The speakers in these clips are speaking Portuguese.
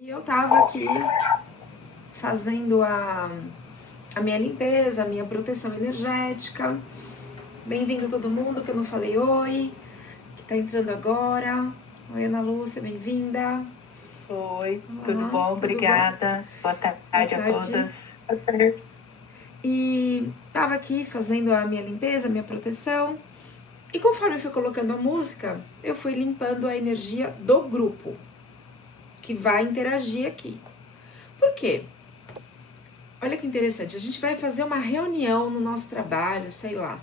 E eu tava aqui fazendo a minha limpeza, a minha proteção energética. Bem-vindo todo mundo que eu não falei oi, que tá entrando agora. Oi, Ana Lúcia, bem-vinda. Oi, tudo Olá, bom? tudo bom? Obrigada. Boa Boa tarde a tarde. todas. E tava aqui fazendo a minha limpeza, a minha proteção. E conforme eu fui colocando a música, eu fui limpando a energia do grupo que vai interagir aqui. Por quê? Olha que interessante, a gente vai fazer uma reunião no nosso trabalho, sei lá.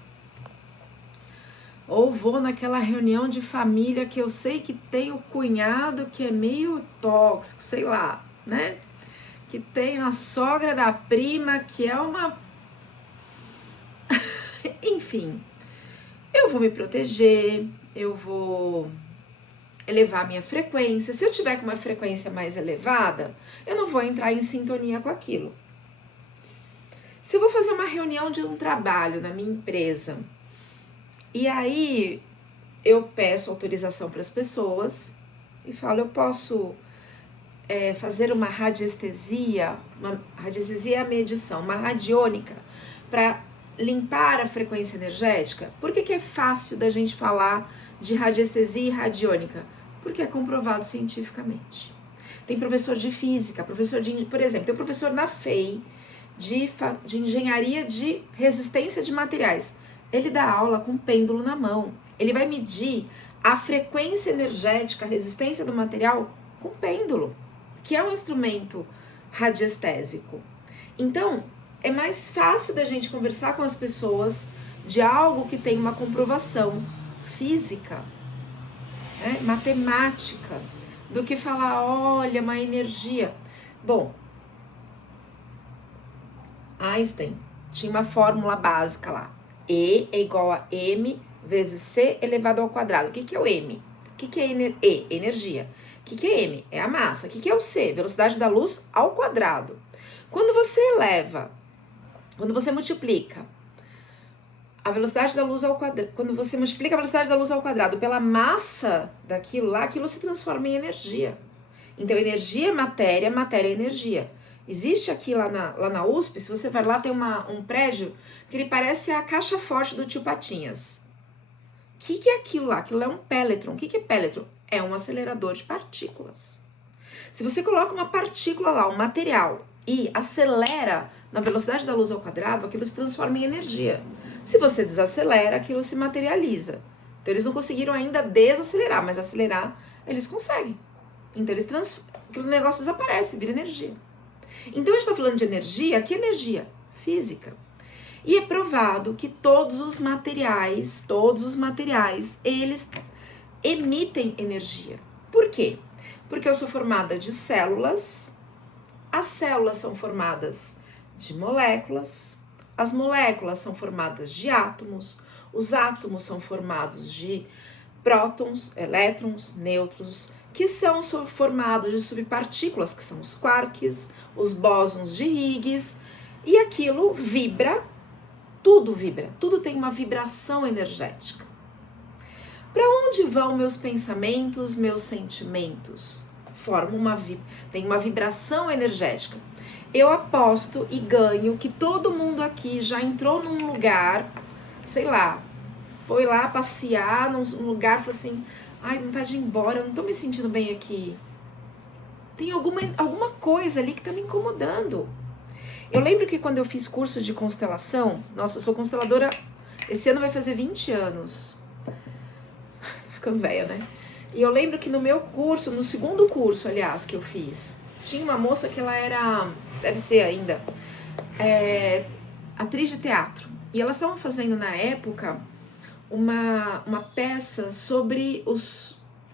Ou vou naquela reunião de família que eu sei que tem o cunhado que é meio tóxico, sei lá, né? Que tem a sogra da prima que é uma... Enfim, eu vou me proteger, eu vou elevar minha frequência. Se eu tiver com uma frequência mais elevada, eu não vou entrar em sintonia com aquilo. Se eu vou fazer uma reunião de um trabalho na minha empresa, e aí eu peço autorização para as pessoas e falo, eu posso fazer uma radiestesia é a medição, uma radiônica, para limpar a frequência energética. Por que é fácil da gente falar de radiestesia e radiônica? Porque é comprovado cientificamente. Tem professor de física, professor de, por exemplo, tem um professor na FEI de engenharia de resistência de materiais. Ele dá aula com pêndulo na mão. Ele vai medir a frequência energética, a resistência do material com pêndulo, que é um instrumento radiestésico. Então, é mais fácil da gente conversar com as pessoas de algo que tem uma comprovação física, né, matemática, do que falar, olha, uma energia. Bom, Einstein tinha uma fórmula básica lá. E é igual a m vezes c elevado ao quadrado. O que é o m? O que é E? Energia. O que é m? É a massa. O que é o c? Velocidade da luz ao quadrado. Quando você eleva, quando você multiplica a velocidade da luz ao quadrado, quando você multiplica a velocidade da luz ao quadrado pela massa daquilo lá, aquilo se transforma em energia. Então, energia é matéria, matéria é energia. Existe aqui lá na USP, se você vai lá, tem um prédio que ele parece a caixa forte do tio Patinhas. O que é aquilo lá? Aquilo é um péletron. O que é péletron? É um acelerador de partículas. Se você coloca uma partícula lá, um material, e acelera na velocidade da luz ao quadrado, aquilo se transforma em energia. Se você desacelera, aquilo se materializa. Então, eles não conseguiram ainda desacelerar, mas acelerar, eles conseguem. Então, aquele negócio desaparece, vira energia. Então, a gente está falando de energia, que energia? Física. E é provado que todos os materiais, eles emitem energia. Por quê? Porque eu sou formada de células, as células são formadas de moléculas, as moléculas são formadas de átomos, os átomos são formados de prótons, elétrons, nêutrons, que são formados de subpartículas, que são os quarks, os bósons de Higgs, e aquilo vibra, tudo tem uma vibração energética. Para onde vão meus pensamentos, meus sentimentos? Tem uma vibração energética. Eu aposto e ganho que todo mundo aqui já entrou num lugar, sei lá, foi lá passear num lugar e falou assim, ai, vontade de ir embora, eu não tô me sentindo bem aqui. Tem alguma coisa ali que tá me incomodando. Eu lembro que quando eu fiz curso de constelação, nossa, eu sou consteladora, esse ano vai fazer 20 anos. Tô ficando velha, né? E eu lembro que no meu curso, no segundo curso, aliás, que eu fiz, tinha uma moça que ela era, deve ser ainda, atriz de teatro. E elas estavam fazendo na época uma peça sobre o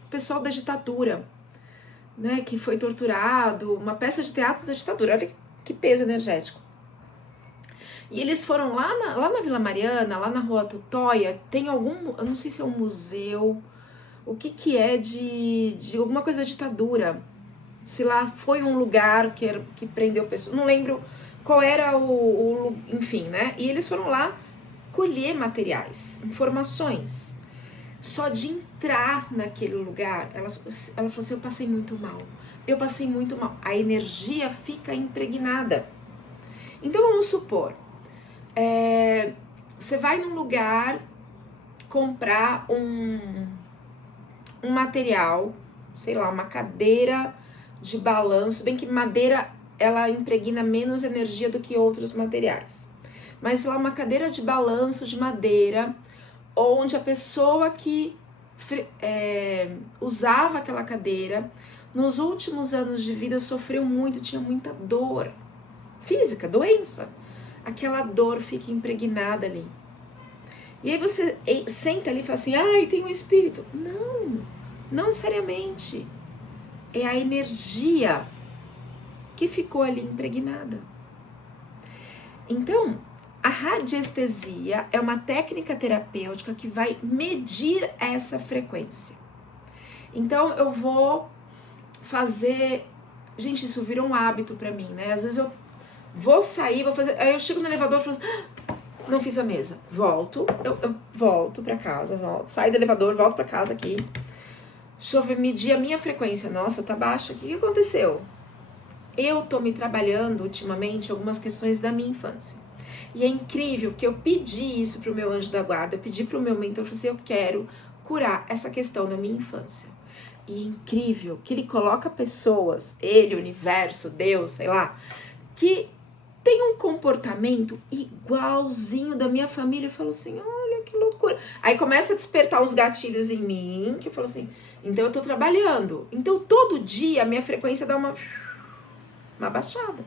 pessoal da ditadura, né, que foi torturado, uma peça de teatro da ditadura, olha que peso energético. E eles foram lá na Vila Mariana, lá na Rua Tutóia, tem algum, eu não sei se é um museu, o que é de alguma coisa da ditadura, se lá foi um lugar que prendeu pessoas, não lembro qual era enfim, né, e eles foram lá colher materiais, informações. só de entrar naquele lugar, ela falou assim, eu passei muito mal. Eu passei muito mal. A energia fica impregnada. Então, vamos supor, você vai num lugar comprar um material, sei lá, uma cadeira de balanço, bem que madeira, ela impregna menos energia do que outros materiais. Mas, sei lá, uma cadeira de balanço de madeira, onde a pessoa que usava aquela cadeira, nos últimos anos de vida sofreu muito, tinha muita dor física, doença. Aquela dor fica impregnada ali. E aí você senta ali e fala assim, ai, tem um espírito. Não, não necessariamente. É a energia que ficou ali impregnada. Então, a radiestesia é uma técnica terapêutica que vai medir essa frequência. Então, eu vou fazer... Gente, isso virou um hábito pra mim, né? Às vezes eu vou sair, vou fazer... Aí eu chego no elevador e falo, não fiz a mesa. Volto, eu volto pra casa, saio do elevador, volto pra casa aqui. Deixa eu ver, medir a minha frequência. Nossa, tá baixa. O que aconteceu? Eu tô me trabalhando ultimamente algumas questões da minha infância. E é incrível que eu pedi isso pro meu anjo da guarda, eu pedi pro meu mentor, eu falei assim, eu quero curar essa questão da minha infância. E é incrível que ele coloca pessoas, ele, o universo, Deus, sei lá, que tem um comportamento igualzinho da minha família. Eu falo assim, olha que loucura. Aí começa a despertar uns gatilhos em mim, que eu falo assim, então eu tô trabalhando. Então todo dia a minha frequência dá uma baixada.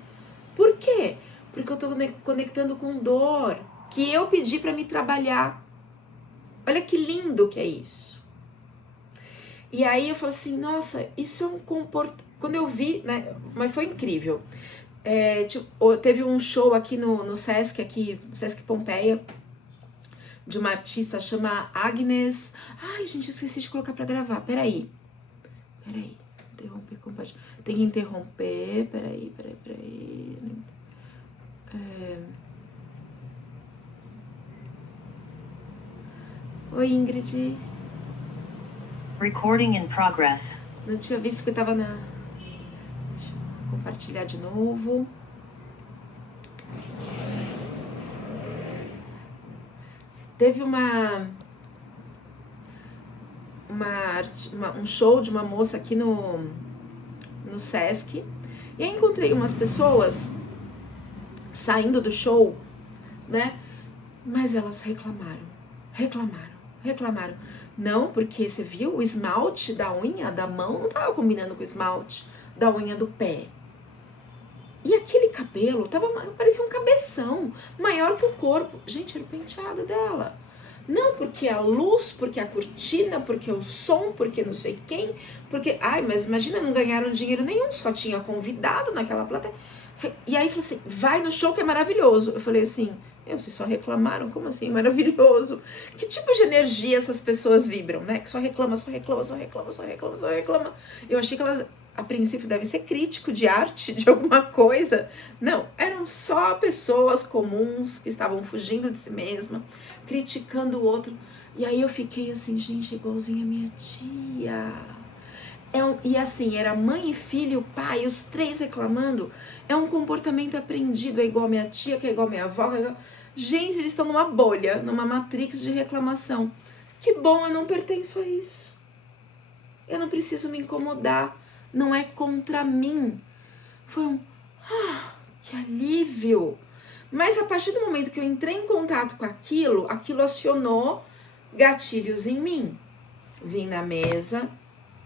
Por quê? Porque eu tô conectando com dor, que eu pedi pra me trabalhar. Olha que lindo que é isso. E aí eu falo assim, nossa, isso é um comportamento... Quando eu vi, né, mas foi incrível. Teve um show aqui no Sesc, Sesc Pompeia, de uma artista chama Agnes. Ai, gente, eu esqueci de colocar pra gravar. Peraí. Interromper, compartilhar. Tem que interromper. Peraí. Oi, Ingrid. Recording in progress. Não tinha visto porque tava na... Deixa eu compartilhar de novo. Teve um show de uma moça aqui no Sesc. E aí encontrei umas pessoas saindo do show, né? Mas elas reclamaram. Não, porque você viu o esmalte da unha da mão não tava combinando com o esmalte da unha do pé. E aquele cabelo parecia um cabeção, maior que o corpo. Gente, era o penteado dela. Não, porque a luz, porque a cortina, porque o som, porque não sei quem, porque... Ai, mas imagina, não ganharam dinheiro nenhum, só tinha convidado naquela plateia. E aí, falou assim, vai no show que é maravilhoso. Eu falei assim, vocês só reclamaram? Como assim, maravilhoso? Que tipo de energia essas pessoas vibram, né? Que só reclama. Eu achei que elas... a princípio deve ser crítico de arte, de alguma coisa. Não, eram só pessoas comuns que estavam fugindo de si mesma, criticando o outro. E aí eu fiquei assim, gente, igualzinha a minha tia. E assim, era mãe e filho, pai, os três reclamando. É um comportamento aprendido, é igual a minha tia, que é igual a minha avó. Gente, eles estão numa bolha, numa matrix de reclamação. Que bom, eu não pertenço a isso. Eu não preciso me incomodar. Não é contra mim. Foi que alívio. Mas a partir do momento que eu entrei em contato com aquilo acionou gatilhos em mim. Vim na mesa,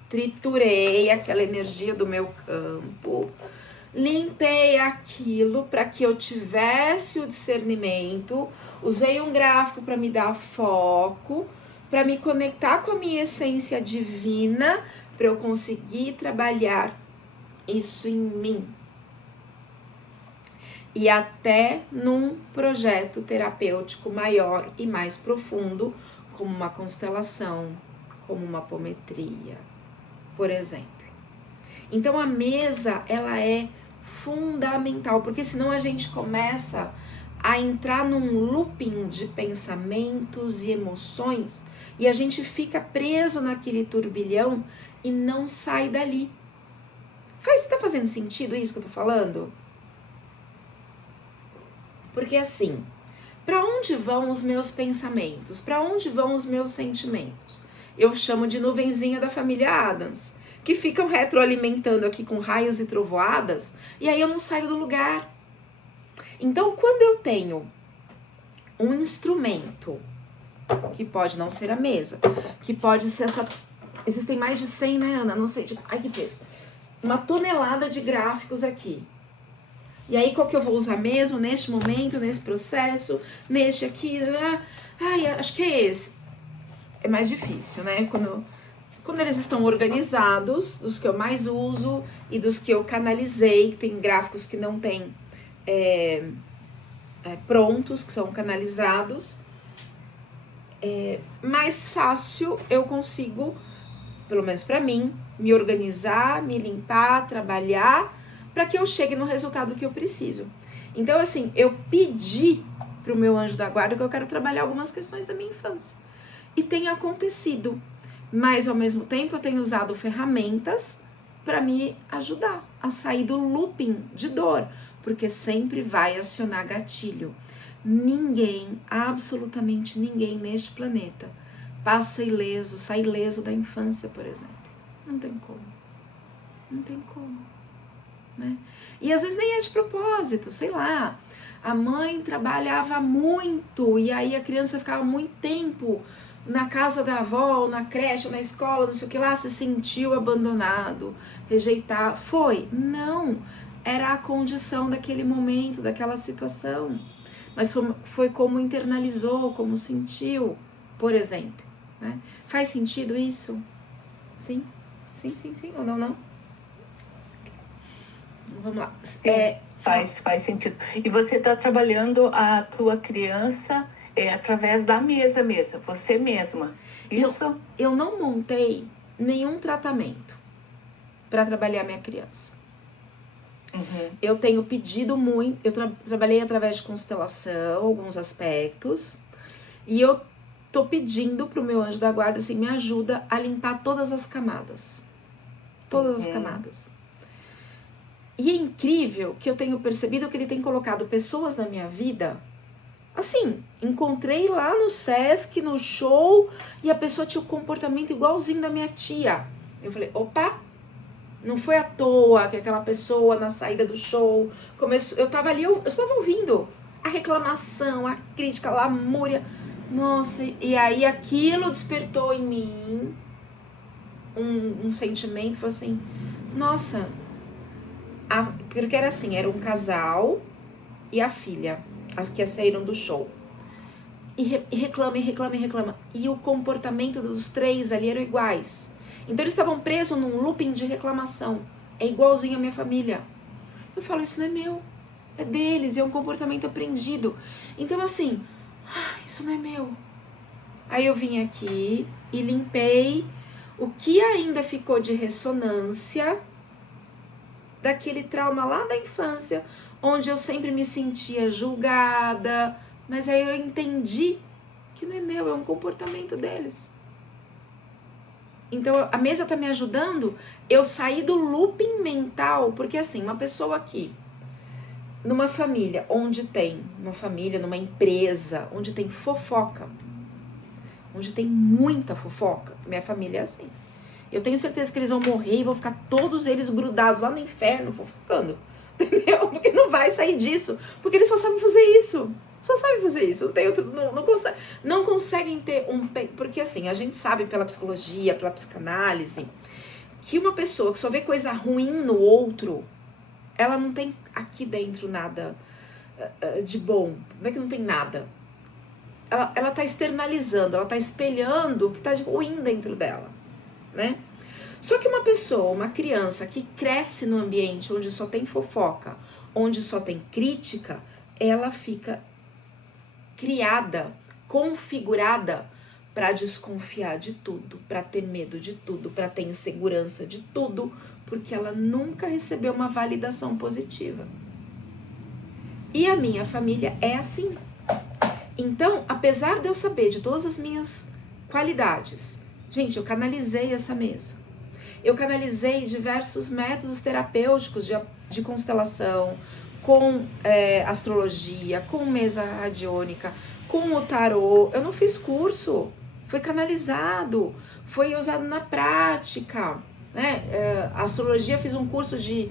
triturei aquela energia do meu campo, limpei aquilo para que eu tivesse o discernimento, usei um gráfico para me dar foco, para me conectar com a minha essência divina, para eu conseguir trabalhar isso em mim. E até num projeto terapêutico maior e mais profundo, como uma constelação, como uma apometria, por exemplo. Então a mesa, ela é fundamental, porque senão a gente começa a entrar num looping de pensamentos e emoções E a gente fica preso naquele turbilhão e não sai dali. Tá fazendo sentido isso que eu tô falando? Porque assim, para onde vão os meus pensamentos? Para onde vão os meus sentimentos? Eu chamo de nuvenzinha da família Adams, que ficam retroalimentando aqui com raios e trovoadas, e aí eu não saio do lugar. Então, quando eu tenho um instrumento, que pode não ser a mesa, que pode ser essa... Existem mais de 100, né, Ana? Não sei, ai que peso. Uma tonelada de gráficos aqui. E aí, qual que eu vou usar mesmo neste momento, nesse processo, neste aqui? Ai, acho que é esse. É mais difícil, né? Quando eles estão organizados, dos que eu mais uso e dos que eu canalizei, tem gráficos que não tem prontos, que são canalizados, mais fácil eu consigo, pelo menos para mim, me organizar, me limpar, trabalhar, para que eu chegue no resultado que eu preciso. Então, assim, eu pedi pro meu anjo da guarda que eu quero trabalhar algumas questões da minha infância. E tem acontecido. Mas, ao mesmo tempo, eu tenho usado ferramentas para me ajudar a sair do looping de dor. Porque sempre vai acionar gatilho. Ninguém, absolutamente ninguém neste planeta passa ileso, sai ileso da infância, por exemplo. Não tem como. Não tem como. Né? E às vezes nem é de propósito, sei lá. A mãe trabalhava muito e aí a criança ficava muito tempo na casa da avó, ou na creche, ou na escola, não sei o que lá, se sentiu abandonado, rejeitado. Foi? Não. Era a condição daquele momento, daquela situação. Mas foi como internalizou, como sentiu, por exemplo. Né? Faz sentido isso? Sim? Sim, sim, sim. Ou não, não? Vamos lá. Faz sentido. E você está trabalhando a tua criança através da mesa mesmo, você mesma. Isso? Eu não montei nenhum tratamento para trabalhar minha criança. Uhum. Eu tenho pedido muito, eu trabalhei através de constelação, alguns aspectos, e eu tô pedindo pro meu anjo da guarda, assim, me ajuda a limpar todas as camadas. Todas as camadas. E é incrível que eu tenho percebido que ele tem colocado pessoas na minha vida. Assim, encontrei lá no Sesc, no show, e a pessoa tinha o comportamento igualzinho da minha tia. Eu falei, opa, não foi à toa que aquela pessoa na saída do show começou. Eu tava ali, eu estava ouvindo a reclamação, a crítica, a lamúria. Nossa, e aí aquilo despertou em mim um sentimento, foi assim, nossa, porque era assim, era um casal e a filha, as que saíram do show. E reclama. E o comportamento dos três ali eram iguais. Então eles estavam presos num looping de reclamação. É igualzinho a minha família. Eu falo, isso não é meu. É deles, é um comportamento aprendido. Então assim, isso não é meu. Aí eu vim aqui e limpei o que ainda ficou de ressonância daquele trauma lá da infância, onde eu sempre me sentia julgada, mas aí eu entendi que não é meu, é um comportamento deles. Então a mesa tá me ajudando eu sair do looping mental, porque assim, uma pessoa aqui, numa família onde tem, numa empresa, onde tem fofoca, onde tem muita fofoca, minha família é assim. Eu tenho certeza que eles vão morrer e vão ficar todos eles grudados lá no inferno, fofocando. Entendeu? Porque não vai sair disso. Porque eles só sabem fazer isso. Só sabem fazer isso. Não tem outro. Não conseguem ter um. Porque assim, a gente sabe pela psicologia, pela psicanálise, que uma pessoa que só vê coisa ruim no outro, ela não tem aqui dentro nada de bom. Não é que não tem nada. Ela tá externalizando, ela tá espelhando o que tá de ruim dentro dela. Né? Só que uma pessoa, uma criança que cresce no ambiente onde só tem fofoca, onde só tem crítica, ela fica criada, configurada para desconfiar de tudo, para ter medo de tudo, para ter insegurança de tudo, porque ela nunca recebeu uma validação positiva. E a minha família é assim. Então, apesar de eu saber de todas as minhas qualidades. Gente, eu canalizei essa mesa. Eu canalizei diversos métodos terapêuticos de constelação, com astrologia, com mesa radiônica, com o tarô. Eu não fiz curso, foi canalizado, foi usado na prática, né? Astrologia, fiz um curso de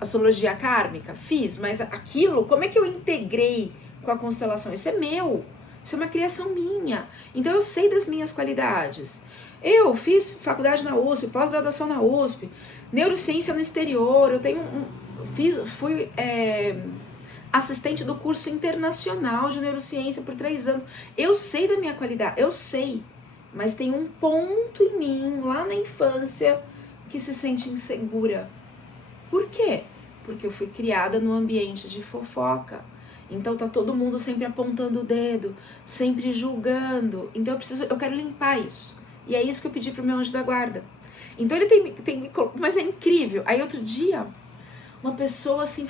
astrologia kármica, fiz, mas aquilo, como é que eu integrei com a constelação? Isso é meu, isso é uma criação minha, então eu sei das minhas qualidades. Eu fiz faculdade na USP, pós-graduação na USP, neurociência no exterior, eu tenho fui assistente do curso internacional de neurociência por 3 anos. Eu sei da minha qualidade, eu sei, mas tem um ponto em mim, lá na infância, que se sente insegura. Por quê? Porque eu fui criada num ambiente de fofoca. Então tá todo mundo sempre apontando o dedo, sempre julgando. Então eu quero limpar isso. E é isso que eu pedi pro meu anjo da guarda. Então ele tem mas é incrível. Aí outro dia, uma pessoa assim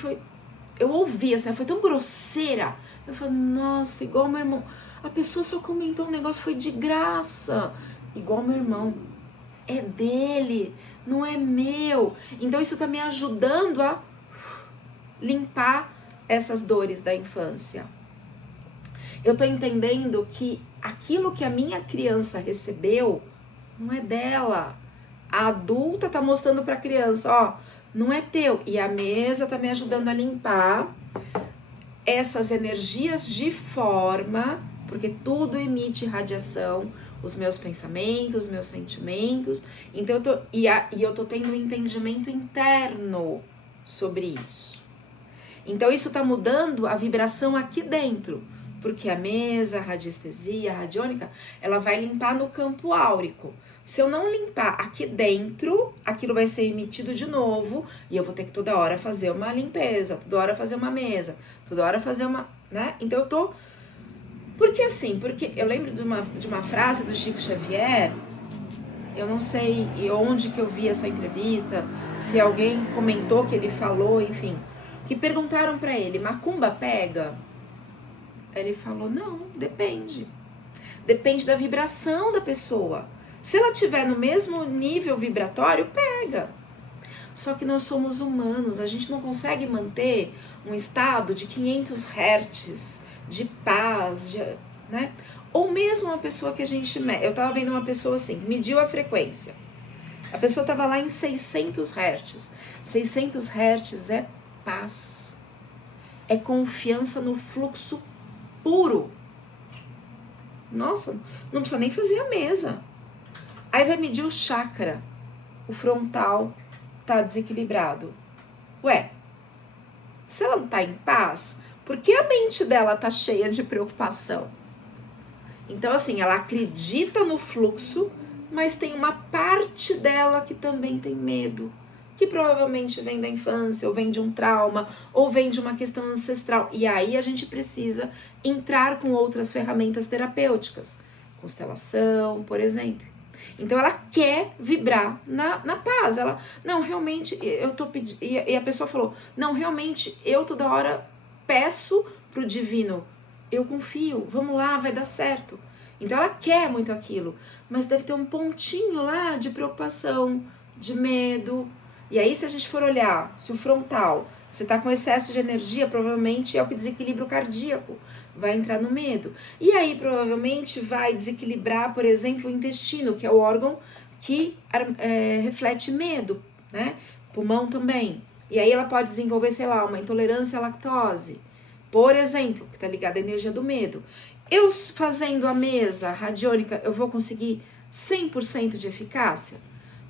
eu ouvi assim, foi tão grosseira. Eu falei, nossa, igual meu irmão. A pessoa só comentou um negócio, foi de graça. Igual meu irmão. É dele, não é meu. Então isso tá me ajudando a limpar essas dores da infância. Eu tô entendendo que aquilo que a minha criança recebeu não é dela. A adulta tá mostrando pra criança, ó, não é teu. E a mesa tá me ajudando a limpar essas energias de forma, porque tudo emite radiação, os meus pensamentos, os meus sentimentos. Então eu tô tendo um entendimento interno sobre isso. Então isso tá mudando a vibração aqui dentro, porque a mesa, a radiestesia, a radiônica, ela vai limpar no campo áurico. Se eu não limpar aqui dentro, aquilo vai ser emitido de novo e eu vou ter que toda hora fazer uma limpeza, toda hora fazer uma mesa, toda hora fazer uma, né? Então eu tô... Porque assim, porque eu lembro de uma frase do Chico Xavier, eu não sei onde que eu vi essa entrevista, se alguém comentou que ele falou, enfim, que perguntaram pra ele, macumba pega? Ele falou, não, depende. Depende da vibração da pessoa. Se ela estiver no mesmo nível vibratório, pega. Só que nós somos humanos, a gente não consegue manter um estado de 500 Hz, de paz, né? Ou mesmo uma pessoa que a gente... Eu tava vendo uma pessoa assim, mediu a frequência. A pessoa tava lá em 600 Hz. 600 Hz é paz. É confiança no fluxo puro. Nossa, não precisa nem fazer a mesa. Aí vai medir o chakra. O frontal tá desequilibrado. Ué, se ela não tá em paz, por que a mente dela tá cheia de preocupação? Então, assim, ela acredita no fluxo, mas tem uma parte dela que também tem medo, que provavelmente vem da infância, ou vem de um trauma, ou vem de uma questão ancestral. E aí a gente precisa entrar com outras ferramentas terapêuticas, constelação, por exemplo. Então ela quer vibrar na paz. Ela, não, realmente, eu tô pedindo. E a pessoa falou, não, realmente, eu toda hora peço pro divino, eu confio, vamos lá, vai dar certo. Então ela quer muito aquilo, mas deve ter um pontinho lá de preocupação, de medo. E aí, se a gente for olhar, se o frontal, você tá com excesso de energia, provavelmente é o que desequilibra o cardíaco, vai entrar no medo. E aí, provavelmente, vai desequilibrar, por exemplo, o intestino, que é o órgão que reflete medo, né? Pulmão também. E aí ela pode desenvolver, sei lá, uma intolerância à lactose, por exemplo, que tá ligada à energia do medo. Eu fazendo a mesa radiônica, eu vou conseguir 100% de eficácia?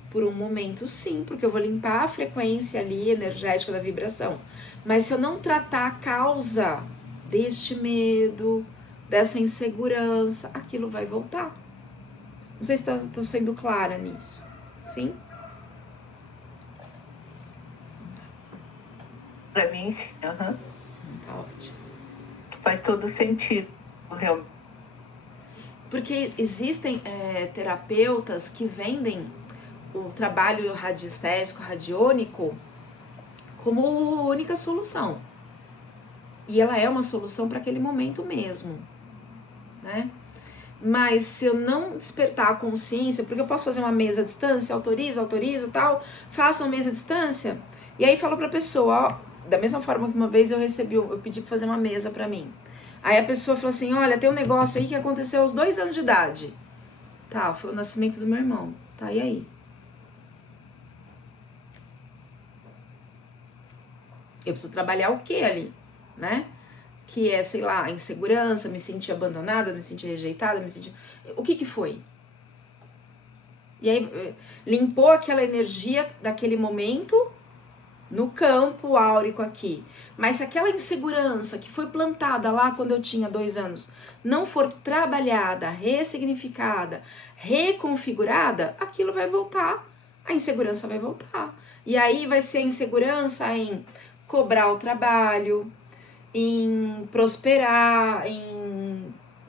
Por um momento, sim, porque eu vou limpar a frequência ali energética da vibração. Mas se eu não tratar a causa deste medo, dessa insegurança, aquilo vai voltar. Não sei se estou sendo clara nisso. Sim? Para mim, sim. Uhum. Tá ótimo. Faz todo sentido, realmente. Porque existem terapeutas que vendem o trabalho radiestésico, radiônico, como única solução. E ela é uma solução para aquele momento mesmo, né? Mas se eu não despertar a consciência, porque eu posso fazer uma mesa à distância, autorizo, tal, faço uma mesa à distância, e aí falo pra pessoa, ó, da mesma forma que uma vez eu pedi pra fazer uma mesa pra mim. Aí a pessoa falou assim, olha, tem um negócio aí que aconteceu aos 2 anos de idade. Tá, foi o nascimento do meu irmão. Tá, e aí? Eu preciso trabalhar o que ali, né? Que é, sei lá, a insegurança, me sentir abandonada, me sentir rejeitada, me sentir... O que foi? E aí, limpou aquela energia daquele momento no campo áurico aqui. Mas se aquela insegurança que foi plantada lá quando eu tinha 2 anos não for trabalhada, ressignificada, reconfigurada, aquilo vai voltar, a insegurança vai voltar. E aí vai ser a insegurança em cobrar o trabalho, em prosperar,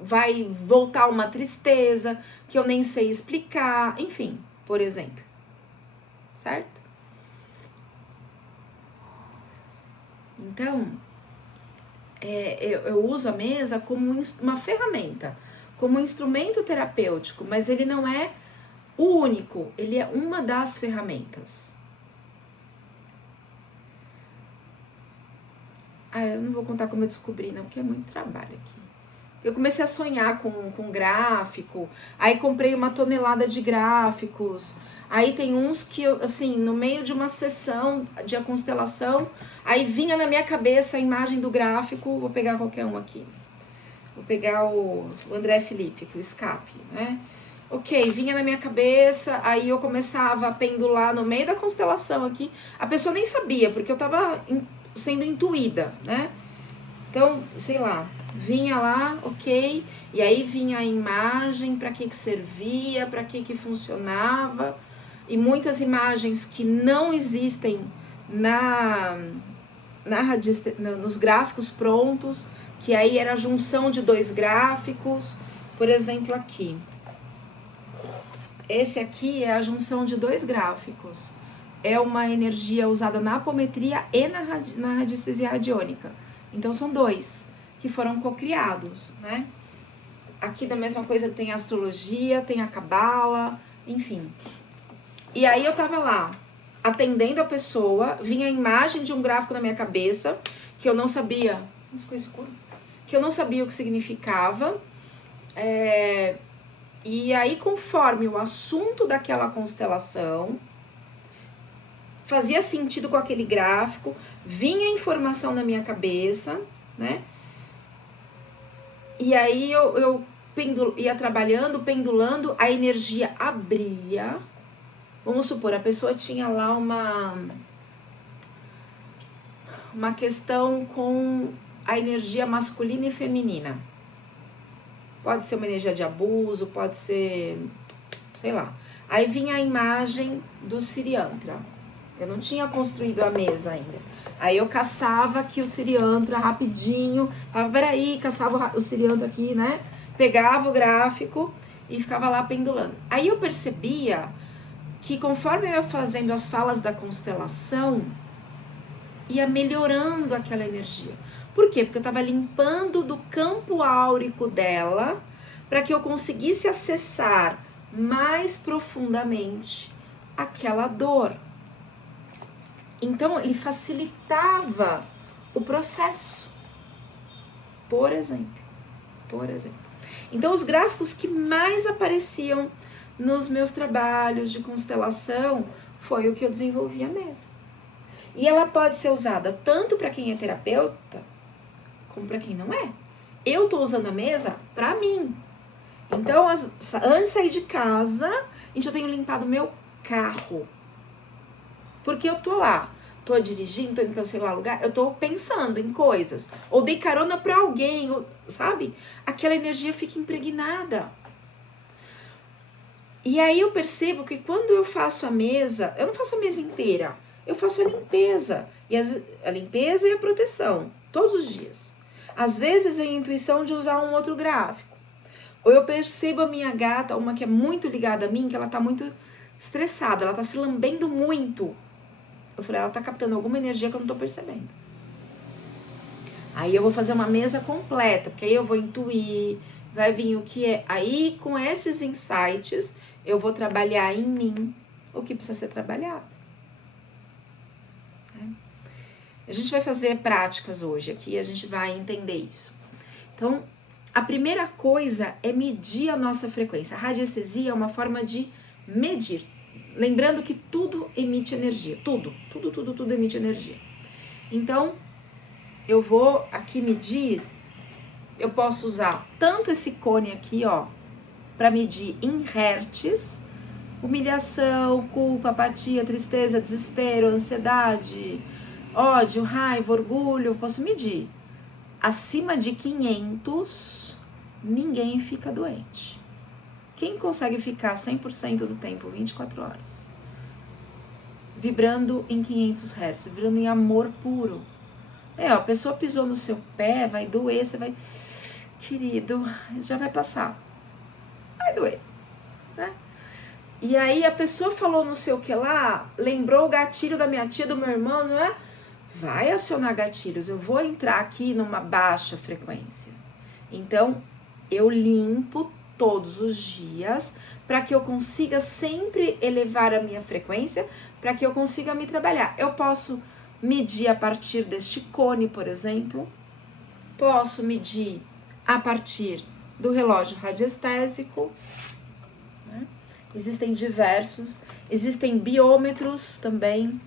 vai voltar uma tristeza que eu nem sei explicar, enfim, por exemplo. Certo? Então, eu uso a mesa como uma ferramenta, como um instrumento terapêutico, mas ele não é o único, ele é uma das ferramentas. Eu não vou contar como eu descobri, não, porque é muito trabalho aqui. Eu comecei a sonhar com gráfico, aí comprei 1 tonelada de gráficos, aí tem uns que, assim, no meio de uma sessão de constelação, aí vinha na minha cabeça a imagem do gráfico, vou pegar qualquer um aqui. Vou pegar o André Felipe, que é o escape, né? Ok, vinha na minha cabeça, aí eu começava a pendular no meio da constelação aqui. A pessoa nem sabia, porque eu tava sendo intuída, né? Então, sei lá, vinha lá, ok, e aí vinha a imagem, para que servia, para que funcionava, e muitas imagens que não existem nos gráficos prontos, que aí era a junção de 2 gráficos, por exemplo aqui. Esse aqui é a junção de 2 gráficos. É uma energia usada na apometria e na radiestesia radiônica. Então são 2 que foram cocriados, né? Aqui da mesma coisa tem a astrologia, tem a cabala, enfim. E aí eu tava lá, atendendo a pessoa, vinha a imagem de um gráfico na minha cabeça, que eu não sabia, mas ficou escuro, que eu não sabia o que significava, e aí conforme o assunto daquela constelação fazia sentido com aquele gráfico, vinha informação na minha cabeça, né? E aí eu ia trabalhando, pendulando, a energia abria. Vamos supor, a pessoa tinha lá uma questão com a energia masculina e feminina. Pode ser uma energia de abuso, pode ser, sei lá. Aí vinha a imagem do Siriantra. Eu não tinha construído a mesa ainda. Aí eu caçava aqui o Siriantra rapidinho. Peraí, caçava o Siriantra aqui, né? Pegava o gráfico e ficava lá pendulando. Aí eu percebia que conforme eu ia fazendo as falas da constelação, ia melhorando aquela energia. Por quê? Porque eu estava limpando do campo áurico dela para que eu conseguisse acessar mais profundamente aquela dor. Então, ele facilitava o processo. Por exemplo. Então, os gráficos que mais apareciam nos meus trabalhos de constelação foi o que eu desenvolvi a mesa. E ela pode ser usada tanto para quem é terapeuta, como para quem não é. Eu tô usando a mesa para mim. Então, antes de sair de casa, eu tenho limpado meu carro. Porque eu tô lá, tô dirigindo, tô indo pra sei lá lugar, eu tô pensando em coisas. Ou dei carona pra alguém, sabe? Aquela energia fica impregnada. E aí eu percebo que quando eu faço a mesa, eu não faço a mesa inteira, eu faço a limpeza. E a limpeza e a proteção, todos os dias. Às vezes vem a intuição de usar um outro gráfico. Ou eu percebo a minha gata, uma que é muito ligada a mim, que ela tá muito estressada, ela tá se lambendo muito. Eu falei, ela tá captando alguma energia que eu não tô percebendo. Aí eu vou fazer uma mesa completa, porque aí eu vou intuir, vai vir o que é. Aí, com esses insights, eu vou trabalhar em mim o que precisa ser trabalhado. A gente vai fazer práticas hoje aqui, a gente vai entender isso. Então, a primeira coisa é medir a nossa frequência. A radiestesia é uma forma de medir. Lembrando que tudo emite energia. Tudo emite energia. Então, eu vou aqui medir. Eu posso usar tanto esse cone aqui, ó, para medir em hertz, humilhação, culpa, apatia, tristeza, desespero, ansiedade, ódio, raiva, orgulho, eu posso medir. Acima de 500, ninguém fica doente. Quem consegue ficar 100% do tempo, 24 horas, vibrando em 500 Hz, vibrando em amor puro? Ó, a pessoa pisou no seu pé, vai doer, você vai... Querido, já vai passar. Vai doer, né? E aí a pessoa falou não sei o que lá, lembrou o gatilho da minha tia, do meu irmão, né? Vai acionar gatilhos. Eu vou entrar aqui numa baixa frequência. Então, eu limpo todos os dias para que eu consiga sempre elevar a minha frequência, para que eu consiga me trabalhar. Eu posso medir a partir deste cone, por exemplo. Posso medir a partir do relógio radiestésico, né? Existem diversos, existem biômetros também,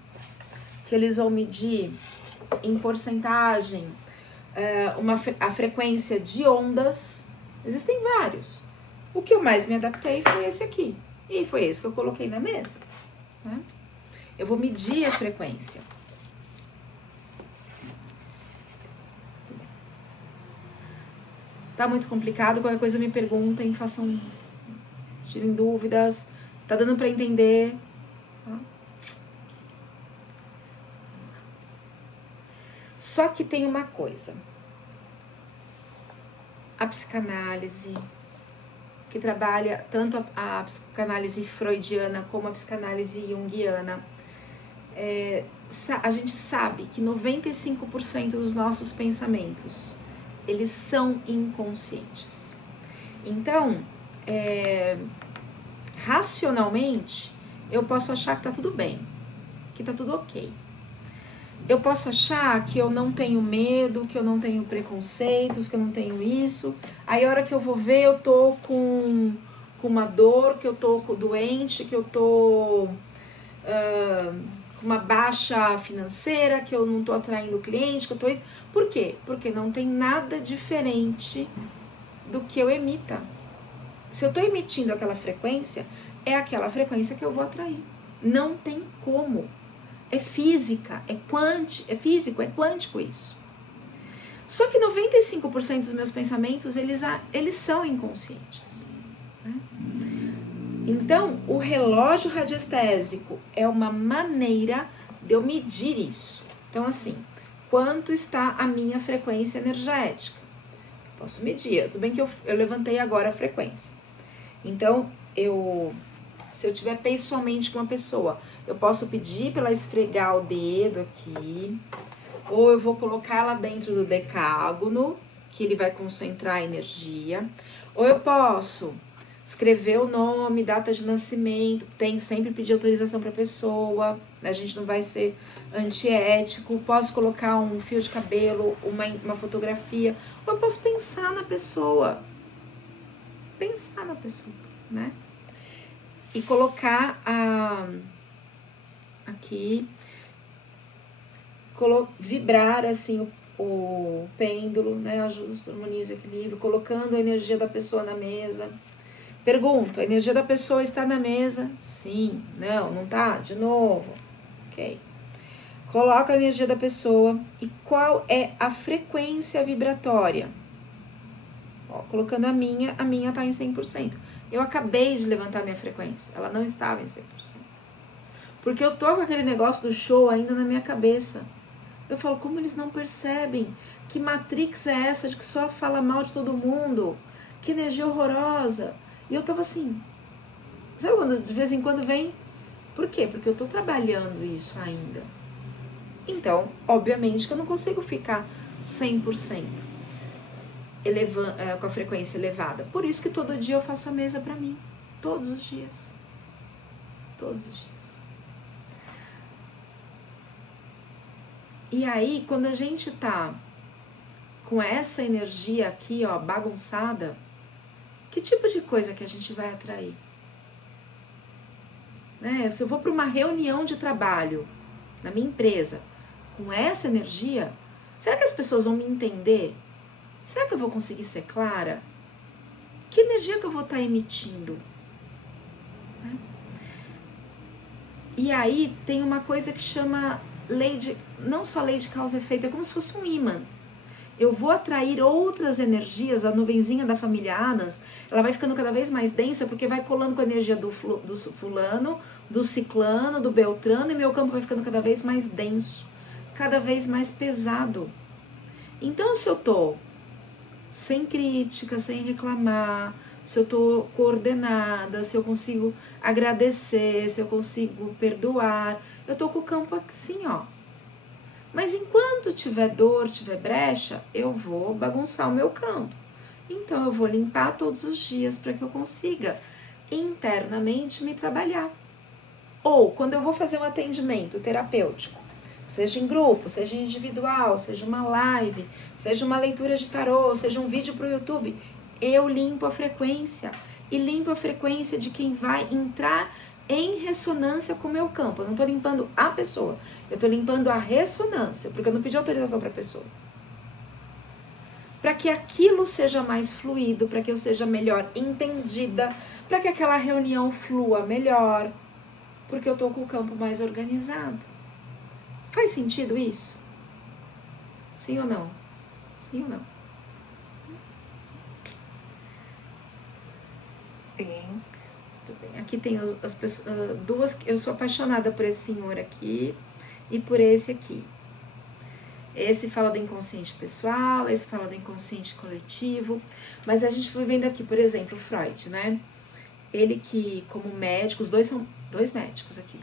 que eles vão medir em porcentagem a frequência de ondas. Existem vários. O que eu mais me adaptei foi esse aqui, e foi esse que eu coloquei na mesa, né? Eu vou medir a frequência. Tá muito complicado? Qualquer coisa me perguntem, façam, tirem dúvidas. Tá dando para entender? Tá? Só que tem uma coisa. A psicanálise, que trabalha tanto a psicanálise freudiana como a psicanálise junguiana, a gente sabe que 95% dos nossos pensamentos, eles são inconscientes. Então, racionalmente, eu posso achar que tá tudo bem, que tá tudo ok. Eu posso achar que eu não tenho medo, que eu não tenho preconceitos, que eu não tenho isso. Aí a hora que eu vou ver, eu tô com uma dor, que eu tô doente, que eu tô com uma baixa financeira, que eu não tô atraindo cliente, que eu tô isso. Por quê? Porque não tem nada diferente do que eu emita. Se eu tô emitindo aquela frequência, é aquela frequência que eu vou atrair. Não tem como. É física, é físico, é quântico isso. Só que 95% dos meus pensamentos, eles são inconscientes, né? Então, o relógio radiestésico é uma maneira de eu medir isso. Então, assim, quanto está a minha frequência energética? Posso medir, tudo bem que eu levantei agora a frequência. Então, se eu tiver pessoalmente com uma pessoa, eu posso pedir para ela esfregar o dedo aqui, ou eu vou colocar ela dentro do decágono, que ele vai concentrar a energia, ou eu posso escrever o nome, data de nascimento, tem sempre pedir autorização para a pessoa, a gente não vai ser antiético, posso colocar um fio de cabelo, uma fotografia, ou eu posso pensar na pessoa, né? E colocar aqui, vibrar assim o pêndulo, né? Ajusta, harmoniza o equilíbrio, colocando a energia da pessoa na mesa. Pergunto, a energia da pessoa está na mesa? Sim, não tá? De novo. Ok. Coloca a energia da pessoa e qual é a frequência vibratória? Ó, colocando a minha tá em 100%. Eu acabei de levantar minha frequência, ela não estava em 100%. Porque eu tô com aquele negócio do show ainda na minha cabeça. Eu falo, como eles não percebem? Que Matrix é essa de que só fala mal de todo mundo? Que energia horrorosa. E eu tava assim, sabe quando de vez em quando vem? Por quê? Porque eu tô trabalhando isso ainda. Então, obviamente que eu não consigo ficar 100%. com a frequência elevada? Por isso que todo dia eu faço a mesa para mim. Todos os dias. Todos os dias. E aí, quando a gente tá com essa energia aqui, ó, bagunçada, que tipo de coisa que a gente vai atrair? Né? Se eu vou para uma reunião de trabalho na minha empresa com essa energia, será que as pessoas vão me entender? Será que eu vou conseguir ser clara? Que energia que eu vou estar emitindo? E aí tem uma coisa que chama lei de, não só lei de causa e efeito, é como se fosse um ímã. Eu vou atrair outras energias, a nuvenzinha da família Adams, ela vai ficando cada vez mais densa, porque vai colando com a energia do fulano, do ciclano, do beltrano, e meu campo vai ficando cada vez mais denso, cada vez mais pesado. Então, se eu tô sem crítica, sem reclamar, se eu tô coordenada, se eu consigo agradecer, se eu consigo perdoar, eu tô com o campo assim, ó. Mas enquanto tiver dor, tiver brecha, eu vou bagunçar o meu campo. Então eu vou limpar todos os dias para que eu consiga internamente me trabalhar. Ou quando eu vou fazer um atendimento terapêutico, seja em grupo, seja individual, seja uma live, seja uma leitura de tarô, seja um vídeo para o YouTube, eu limpo a frequência. E limpo a frequência de quem vai entrar em ressonância com o meu campo. Eu não estou limpando a pessoa, eu estou limpando a ressonância, porque eu não pedi autorização para a pessoa. Para que aquilo seja mais fluido, para que eu seja melhor entendida, para que aquela reunião flua melhor, porque eu estou com o campo mais organizado. Faz sentido isso? Sim ou não? Sim ou não? Sim. Aqui tem as pessoas, duas. Eu sou apaixonada por esse senhor aqui e por esse aqui. Esse fala do inconsciente pessoal, esse fala do inconsciente coletivo. Mas a gente foi vendo aqui, por exemplo, Freud, né? Ele que, como médico, os dois são dois médicos aqui,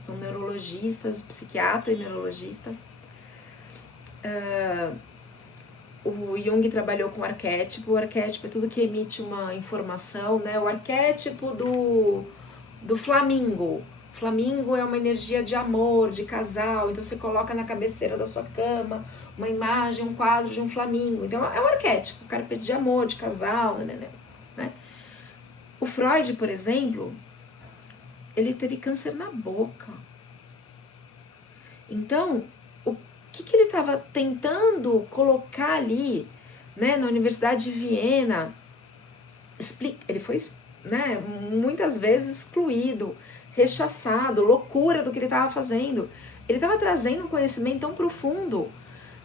são neurologistas, psiquiatra e neurologista. O Jung trabalhou com o arquétipo é tudo que emite uma informação, né? O arquétipo do flamingo. O flamingo é uma energia de amor, de casal, então você coloca na cabeceira da sua cama uma imagem, um quadro de um flamingo. Então é um arquétipo, o cara pede de amor, de casal, né? O Freud, por exemplo, ele teve câncer na boca. Então, o que ele estava tentando colocar ali, né, na Universidade de Viena? Ele foi, né, muitas vezes excluído, rechaçado, loucura do que ele estava fazendo. Ele estava trazendo um conhecimento tão profundo,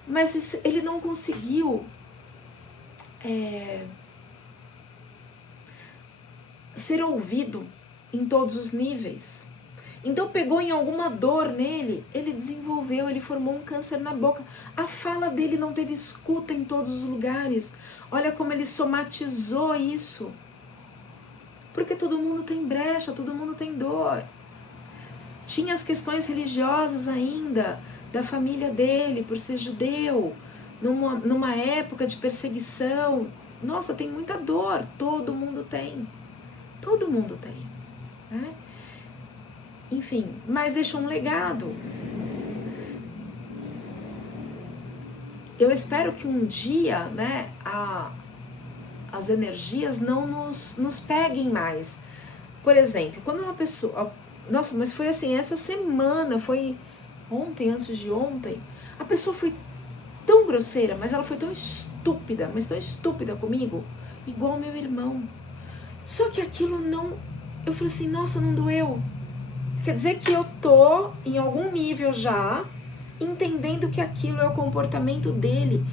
mas ele não conseguiu ser ouvido em todos os níveis. Então pegou em alguma dor nele, ele desenvolveu, ele formou um câncer na boca. A fala dele não teve escuta em todos os lugares. Olha como ele somatizou isso. Porque todo mundo tem brecha, todo mundo tem dor. Tinha as questões religiosas ainda, da família dele, por ser judeu, numa época de perseguição. Nossa, tem muita dor, todo mundo tem. Todo mundo tem, né? Enfim, mas deixou um legado. Eu espero que um dia, né, as energias não nos peguem mais. Por exemplo, quando uma pessoa... Nossa, mas foi assim, essa semana, foi ontem, antes de ontem, a pessoa foi tão grosseira, mas ela foi tão estúpida, mas tão estúpida comigo, igual meu irmão. Só que aquilo não... Eu falei assim, nossa, não doeu. Quer dizer que eu tô em algum nível já entendendo que aquilo é o comportamento dele.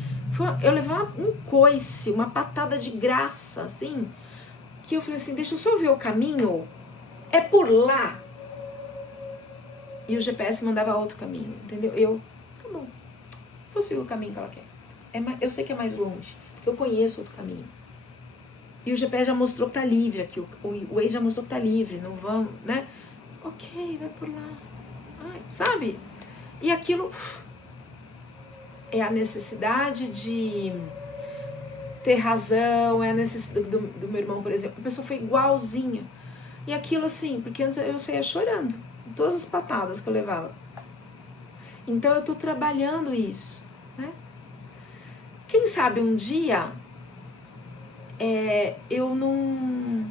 Eu levei um coice, uma patada de graça, assim, que eu falei assim, deixa eu só ver o caminho, é por lá. E o GPS mandava outro caminho, entendeu? Tá bom, vou seguir o caminho que ela quer. Eu sei que é mais longe, eu conheço outro caminho. E o GPS já mostrou que tá livre aqui, o Waze já mostrou que tá livre, não vamos, né? Ok, vai por lá. Ai, sabe? E aquilo é a necessidade de ter razão, é a necessidade do meu irmão, por exemplo. A pessoa foi igualzinha. E aquilo assim, porque antes eu saía chorando, todas as patadas que eu levava. Então eu tô trabalhando isso, né? Quem sabe um dia eu não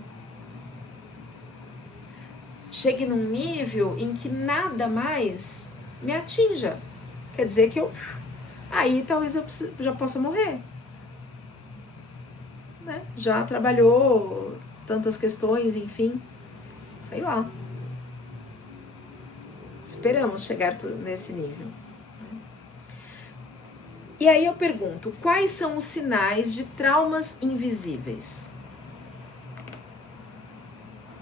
chegue num nível em que nada mais me atinja. Quer dizer que aí talvez eu já possa morrer, né? Já trabalhou tantas questões, enfim, sei lá. Esperamos chegar nesse nível. E aí eu pergunto, quais são os sinais de traumas invisíveis?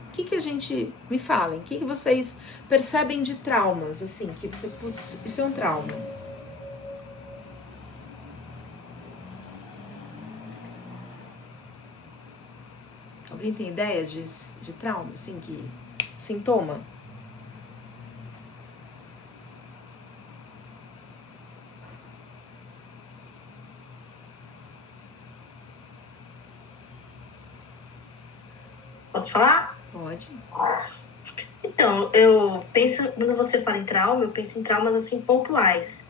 O que a gente... Me falem, o que vocês percebem de traumas, assim, que você... Putz, isso é um trauma. Alguém tem ideia de trauma, assim, que... Sintoma? Posso falar? Pode. Então, eu penso, quando você fala em trauma, eu penso em traumas assim pontuais.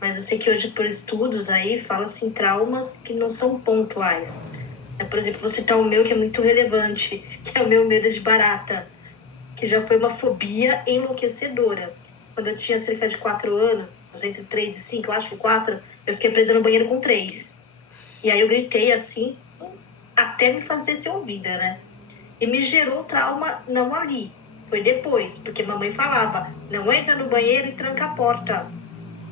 Mas eu sei que hoje, por estudos aí, fala-se em traumas que não são pontuais. Por exemplo, vou citar o meu, que é muito relevante, que é o meu medo de barata, que já foi uma fobia enlouquecedora. Quando eu tinha cerca de 4 anos, entre 3 e 5, eu acho que 4, eu fiquei presa no banheiro com 3. E aí eu gritei assim, até me fazer ser ouvida, né? E me gerou trauma não ali, foi depois, porque mamãe falava, não entra no banheiro e tranca a porta.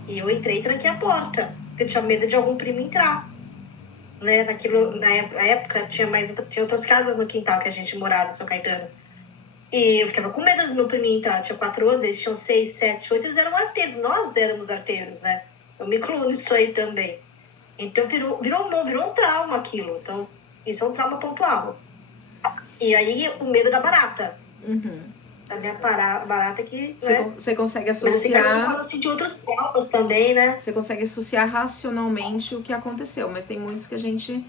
E eu entrei e tranquei a porta, porque eu tinha medo de algum primo entrar. Né? Na época tinha outras casas no quintal que a gente morava, em São Caetano. E eu ficava com medo do meu primo entrar. Eu tinha 4 anos, eles tinham 6, 7, 8, eles eram arteiros. Nós éramos arteiros, né? Eu me incluo nisso aí também. Então virou um trauma aquilo. Então, isso é um trauma pontual. E aí, o medo da barata. Uhum. A minha barata que... Você consegue associar... Mas assim, eu falo assim de outros traumas também, né? Você consegue associar racionalmente o que aconteceu, mas tem muitos que a gente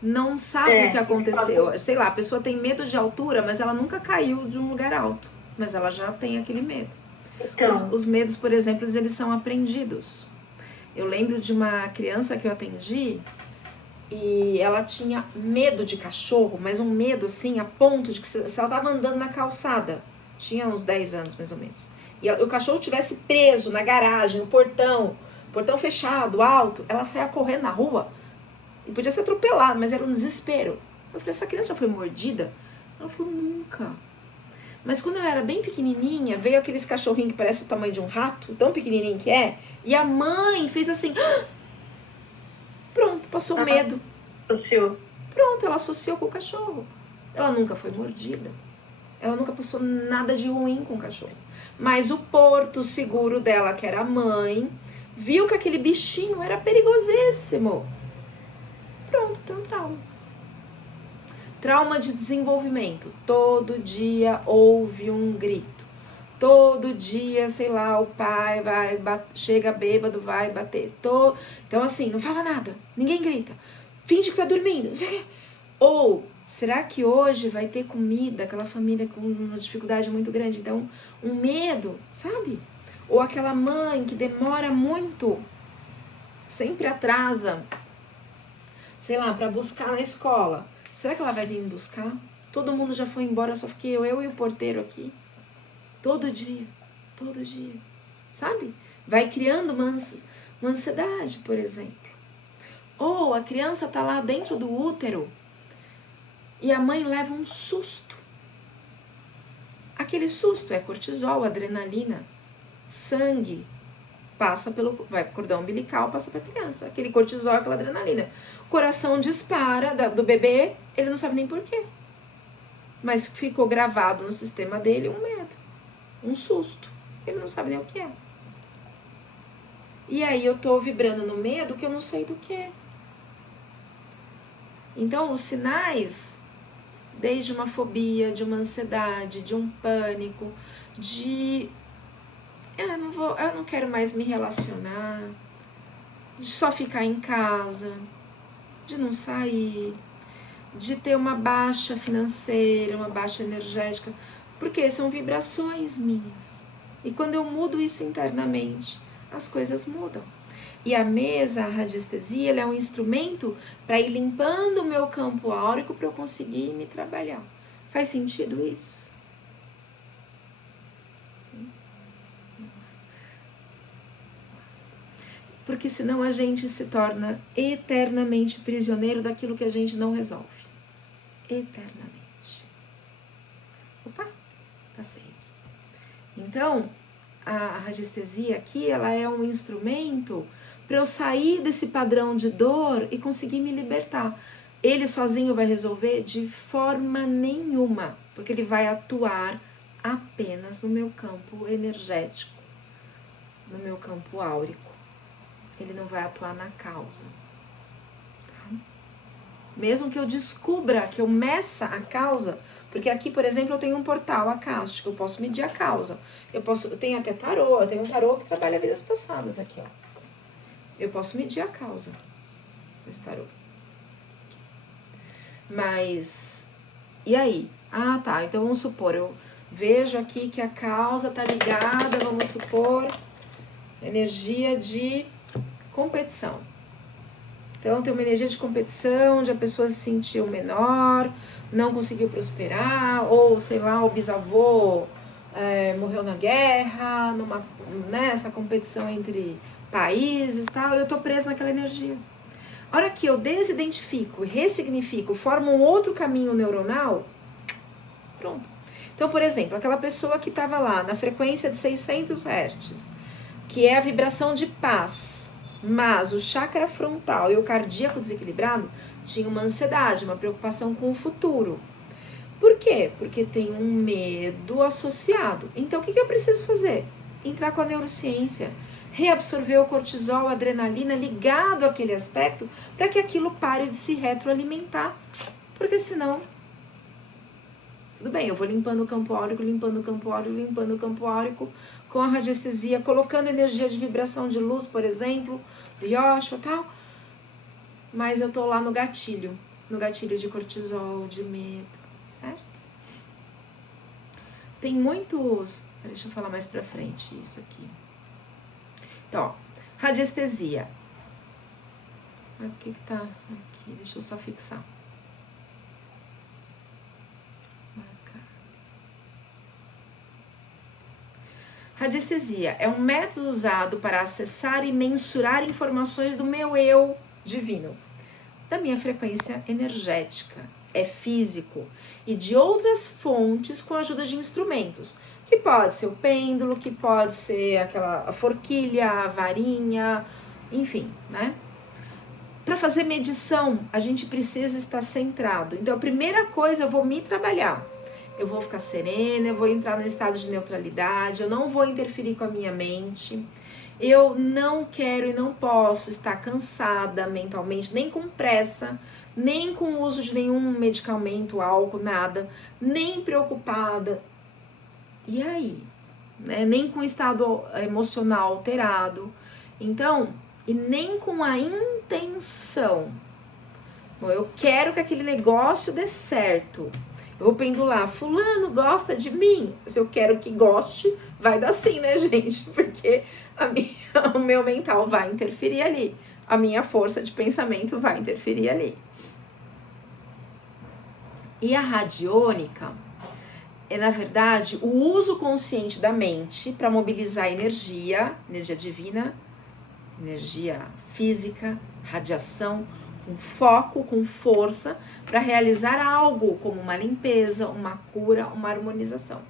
não sabe o que aconteceu. Sei lá, a pessoa tem medo de altura, mas ela nunca caiu de um lugar alto. Mas ela já tem aquele medo. Então... Os medos, por exemplo, eles são aprendidos. Eu lembro de uma criança que eu atendi e ela tinha medo de cachorro, mas um medo assim, a ponto de que se ela tava andando na calçada, tinha uns 10 anos mais ou menos, e o cachorro tivesse preso na garagem, no portão fechado, alto, ela saia correndo na rua e podia ser atropelada, mas era um desespero. Eu falei, essa criança já foi mordida? Ela falou, nunca. Mas quando ela era bem pequenininha, veio aqueles cachorrinhos que parece o tamanho de um rato, tão pequenininho que é, e a mãe fez assim, pronto, passou medo. Associou. Pronto, ela associou com o cachorro. Ela nunca foi mordida. Ela nunca passou nada de ruim com o cachorro. Mas o porto seguro dela, que era a mãe, viu que aquele bichinho era perigosíssimo. Pronto, tem um trauma. Trauma de desenvolvimento. Todo dia houve um grito. Todo dia, sei lá, o pai chega bêbado, vai bater. Então assim, não fala nada, ninguém grita. Finge que tá dormindo. Ou, será que hoje vai ter comida? Aquela família com uma dificuldade muito grande. Então, um medo, sabe? Ou aquela mãe que demora muito, sempre atrasa, sei lá, para buscar na escola. Será que ela vai vir me buscar? Todo mundo já foi embora, só fiquei eu e o porteiro aqui. Todo dia, sabe? Vai criando uma ansiedade, por exemplo. Ou a criança tá lá dentro do útero e a mãe leva um susto. Aquele susto é cortisol, adrenalina, sangue, vai pro cordão umbilical, passa pra criança. Aquele cortisol, aquela adrenalina. O coração dispara do bebê, ele não sabe nem por quê. Mas ficou gravado no sistema dele um medo. Um susto. Ele não sabe nem o que é. E aí eu tô vibrando no medo que eu não sei do que é. Então, os sinais, desde uma fobia, de uma ansiedade, de um pânico, de eu não quero mais me relacionar, de só ficar em casa, de não sair, de ter uma baixa financeira, uma baixa energética, porque são vibrações minhas. E quando eu mudo isso internamente, as coisas mudam. E a mesa, a radiestesia, ela é um instrumento para ir limpando o meu campo áurico para eu conseguir me trabalhar. Faz sentido isso? Porque senão a gente se torna eternamente prisioneiro daquilo que a gente não resolve. Eternamente. Opa, passei. Então, a radiestesia aqui, ela é um instrumento para eu sair desse padrão de dor e conseguir me libertar. Ele sozinho vai resolver? De forma nenhuma, porque ele vai atuar apenas no meu campo energético, no meu campo áurico. Ele não vai atuar na causa. Tá? Mesmo que eu descubra, que eu meça a causa, porque aqui, por exemplo, eu tenho um portal acástico, eu posso medir a causa. Eu tenho até tarô, eu tenho um tarô que trabalha vidas passadas aqui, ó. Eu posso medir a causa desse tarô. Mas, e aí? Ah, tá, então vamos supor, eu vejo aqui que a causa tá ligada, vamos supor, energia de competição. Então, tem uma energia de competição, onde a pessoa se sentiu menor, não conseguiu prosperar, ou, sei lá, o bisavô morreu na guerra, nessa competição entre países e tal, eu tô presa naquela energia. A hora que eu desidentifico, ressignifico, formo um outro caminho neuronal, pronto. Então, por exemplo, aquela pessoa que estava lá na frequência de 600 Hz, que é a vibração de paz, mas o chakra frontal e o cardíaco desequilibrado tinha uma ansiedade, uma preocupação com o futuro. Por quê? Porque tem um medo associado. Então, o que eu preciso fazer? Entrar com a neurociência, reabsorver o cortisol, a adrenalina ligado àquele aspecto, para que aquilo pare de se retroalimentar. Porque senão, tudo bem, eu vou limpando o campo áurico, limpando o campo áurico, limpando o campo áurico, com a radiestesia, colocando energia de vibração de luz, por exemplo, Yoshua e tal, mas eu tô lá no gatilho de cortisol, de medo, certo? Tem muitos, deixa eu falar mais pra frente isso aqui. Então, ó, radiestesia. O que tá aqui? Deixa eu só fixar. Radiestesia é um método usado para acessar e mensurar informações do meu eu divino, da minha frequência energética, é físico, e de outras fontes com a ajuda de instrumentos, que pode ser o pêndulo, que pode ser a forquilha, a varinha, enfim, né? Para fazer medição, a gente precisa estar centrado. Então, a primeira coisa, eu vou me trabalhar. Eu vou ficar serena, eu vou entrar no estado de neutralidade, eu não vou interferir com a minha mente. Eu não quero e não posso estar cansada mentalmente, nem com pressa, nem com o uso de nenhum medicamento, álcool, nada, nem preocupada. E aí? Né? Nem com estado emocional alterado. Então, e nem com a intenção. Bom, eu quero que aquele negócio dê certo. Eu vou pendular, fulano gosta de mim. Se eu quero que goste, vai dar sim, né, gente? Porque o meu mental vai interferir ali. A minha força de pensamento vai interferir ali. E a radiônica é, na verdade, o uso consciente da mente para mobilizar energia divina, energia física, radiação, com foco, com força, para realizar algo como uma limpeza, uma cura, uma harmonização.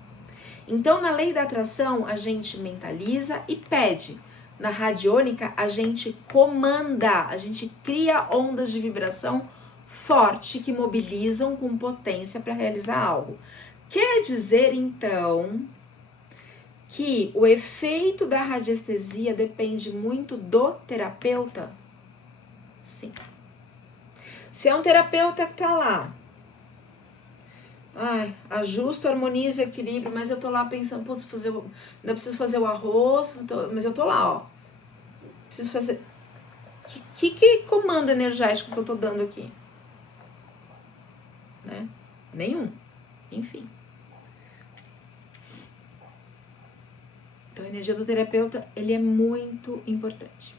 Então, na lei da atração, a gente mentaliza e pede. Na radiônica, a gente comanda, a gente cria ondas de vibração forte que mobilizam com potência para realizar algo. Quer dizer, então, que o efeito da radiestesia depende muito do terapeuta? Sim. Se é um terapeuta que tá lá, ajusto, harmonizo, equilíbrio, mas eu tô lá pensando, putz, ainda preciso fazer o arroz, mas eu tô lá, ó. Preciso fazer. Que comando energético que eu tô dando aqui? Né? Nenhum. Enfim. Então, a energia do terapeuta, ele é muito importante.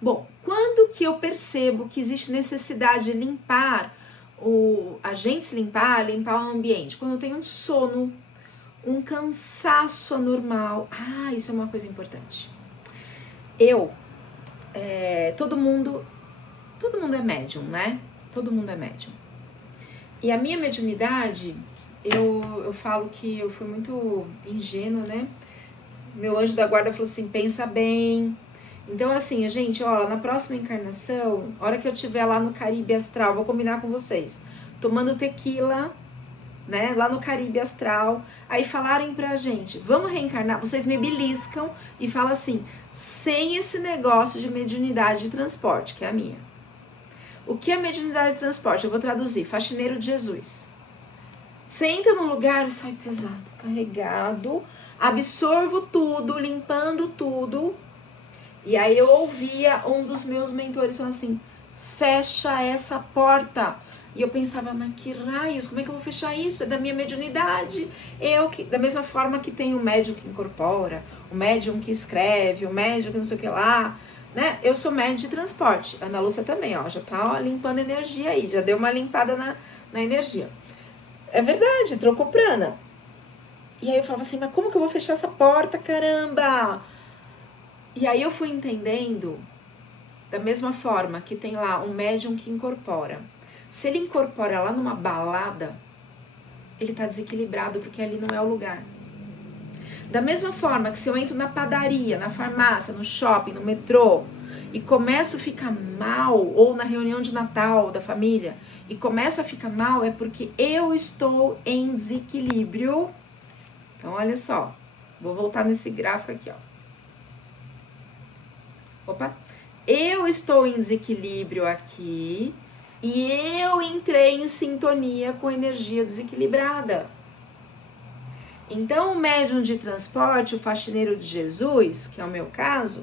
Bom, quando que eu percebo que existe necessidade de limpar, a gente se limpar o ambiente? Quando eu tenho um sono, um cansaço anormal. Ah, isso é uma coisa importante. Todo mundo é médium, né? Todo mundo é médium. E a minha mediunidade, eu falo que eu fui muito ingênua, né? Meu anjo da guarda falou assim, pensa bem. Então, assim, gente, ó, na próxima encarnação, a hora que eu estiver lá no Caribe Astral, vou combinar com vocês, tomando tequila, né, lá no Caribe Astral, aí falarem pra gente, vamos reencarnar, vocês me beliscam e falam assim, sem esse negócio de mediunidade de transporte, que é a minha. O que é mediunidade de transporte? Eu vou traduzir, faxineiro de Jesus. Você entra num lugar e sai pesado, carregado, absorvo tudo, limpando tudo. E aí eu ouvia um dos meus mentores falando assim, fecha essa porta. E eu pensava, mas que raios, como é que eu vou fechar isso? É da minha mediunidade. Da mesma forma que tem o médium que incorpora, o médium que escreve, o médium que não sei o que lá, né? Eu sou médium de transporte. A Ana Lúcia também, ó, já tá ó, limpando energia aí, já deu uma limpada na energia. É verdade, trocou prana. E aí eu falava assim, mas como que eu vou fechar essa porta, caramba? E aí eu fui entendendo, da mesma forma que tem lá um médium que incorpora. Se ele incorpora lá numa balada, ele tá desequilibrado porque ali não é o lugar. Da mesma forma que se eu entro na padaria, na farmácia, no shopping, no metrô, e começo a ficar mal, ou na reunião de Natal da família, e começo a ficar mal, é porque eu estou em desequilíbrio. Então, olha só, vou voltar nesse gráfico aqui, ó. Opa! Eu estou em desequilíbrio aqui e eu entrei em sintonia com energia desequilibrada. Então, o médium de transporte, o faxineiro de Jesus, que é o meu caso,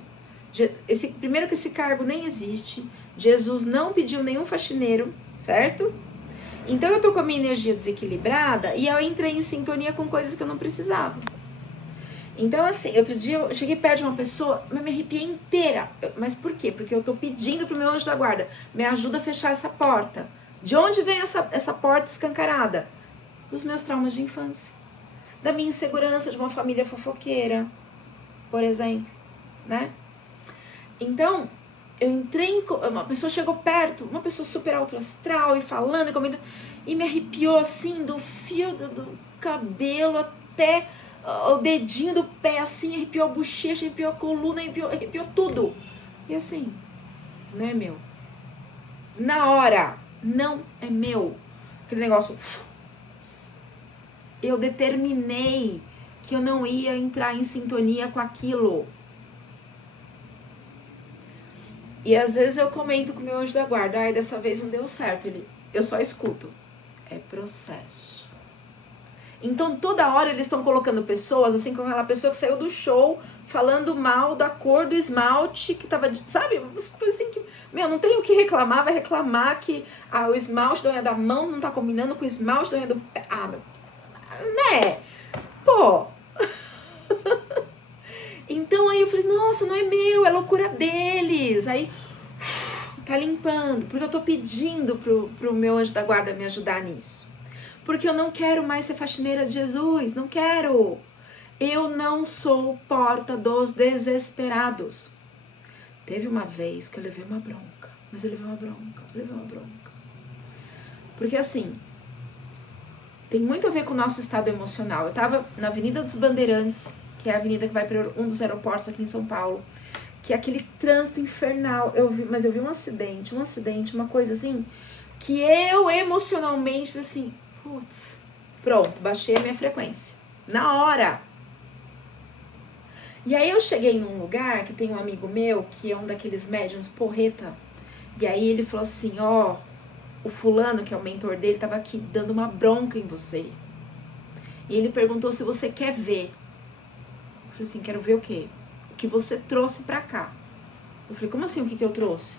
primeiro que esse cargo nem existe, Jesus não pediu nenhum faxineiro, certo? Então, eu tô com a minha energia desequilibrada e eu entrei em sintonia com coisas que eu não precisava. Então, assim, outro dia eu cheguei perto de uma pessoa, me arrepiei inteira. Mas por quê? Porque eu tô pedindo pro meu anjo da guarda, me ajuda a fechar essa porta. De onde vem essa porta escancarada? Dos meus traumas de infância. Da minha insegurança de uma família fofoqueira, por exemplo, né? Então, eu entrei uma pessoa chegou perto, uma pessoa super alto astral e falando e comentando, e me arrepiou assim, do fio do cabelo até o dedinho do pé, assim, arrepiou a bochecha, arrepiou a coluna, arrepiou tudo. E assim, não é meu. Na hora, não é meu. Aquele negócio. Eu determinei que eu não ia entrar em sintonia com aquilo. E às vezes eu comento com o meu anjo da guarda, ai, dessa vez não deu certo. Eu só escuto. É processo. Então, toda hora eles estão colocando pessoas, assim, como aquela pessoa que saiu do show falando mal da cor do esmalte que tava, sabe? Assim que, não tem o que reclamar, vai reclamar que o esmalte da unha da mão não tá combinando com o esmalte da unha do pé. Né? Pô! Então, aí eu falei, nossa, não é meu, é loucura deles. Aí, tá limpando, porque eu tô pedindo pro meu anjo da guarda me ajudar nisso. Porque eu não quero mais ser faxineira de Jesus, não quero. Eu não sou porta dos desesperados. Teve uma vez que eu levei uma bronca, mas eu levei uma bronca. Porque assim, tem muito a ver com o nosso estado emocional. Eu tava na Avenida dos Bandeirantes, que é a avenida que vai para um dos aeroportos aqui em São Paulo, que é aquele trânsito infernal. Mas eu vi um acidente, uma coisa assim, que eu emocionalmente falei assim, putz, pronto, baixei a minha frequência. Na hora. E aí eu cheguei num lugar que tem um amigo meu, que é um daqueles médiums porreta. E aí ele falou assim, ó, o fulano, que é o mentor dele, tava aqui dando uma bronca em você. E ele perguntou se você quer ver. Eu falei assim, quero ver o quê? O que você trouxe pra cá. Eu falei, como assim o que eu trouxe?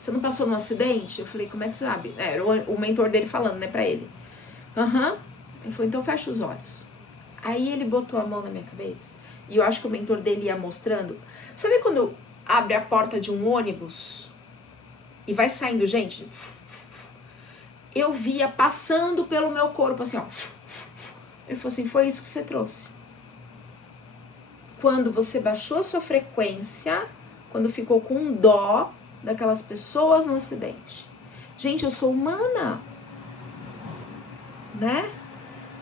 Você não passou num acidente? Eu falei, como é que você sabe? Era o mentor dele falando, né, pra ele. Aham. Ele falou, então fecha os olhos. Aí ele botou a mão na minha cabeça. E eu acho que o mentor dele ia mostrando. Sabe quando abre a porta de um ônibus e vai saindo gente? Eu via passando pelo meu corpo assim, ó. Ele falou assim, foi isso que você trouxe. Quando você baixou a sua frequência, quando ficou com dó daquelas pessoas no acidente. Gente, eu sou humana, né?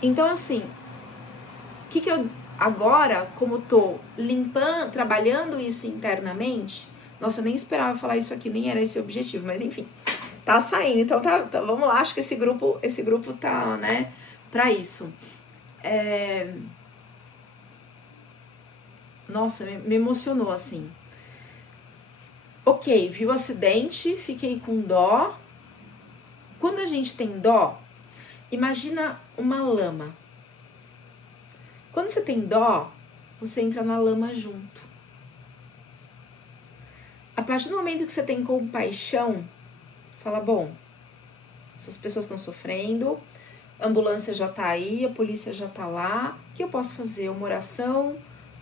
Então, assim, o que eu agora, como tô limpando, trabalhando isso internamente, nossa, eu nem esperava falar isso aqui, nem era esse o objetivo, mas enfim, tá saindo, então tá, vamos lá, acho que esse grupo tá, né, pra isso. Nossa, me emocionou, assim. Ok, vi o acidente, fiquei com dó. Quando a gente tem dó, imagina uma lama. Quando você tem dó, você entra na lama junto. A partir do momento que você tem compaixão, fala, bom, essas pessoas estão sofrendo, a ambulância já tá aí, a polícia já tá lá, o que eu posso fazer? Uma oração,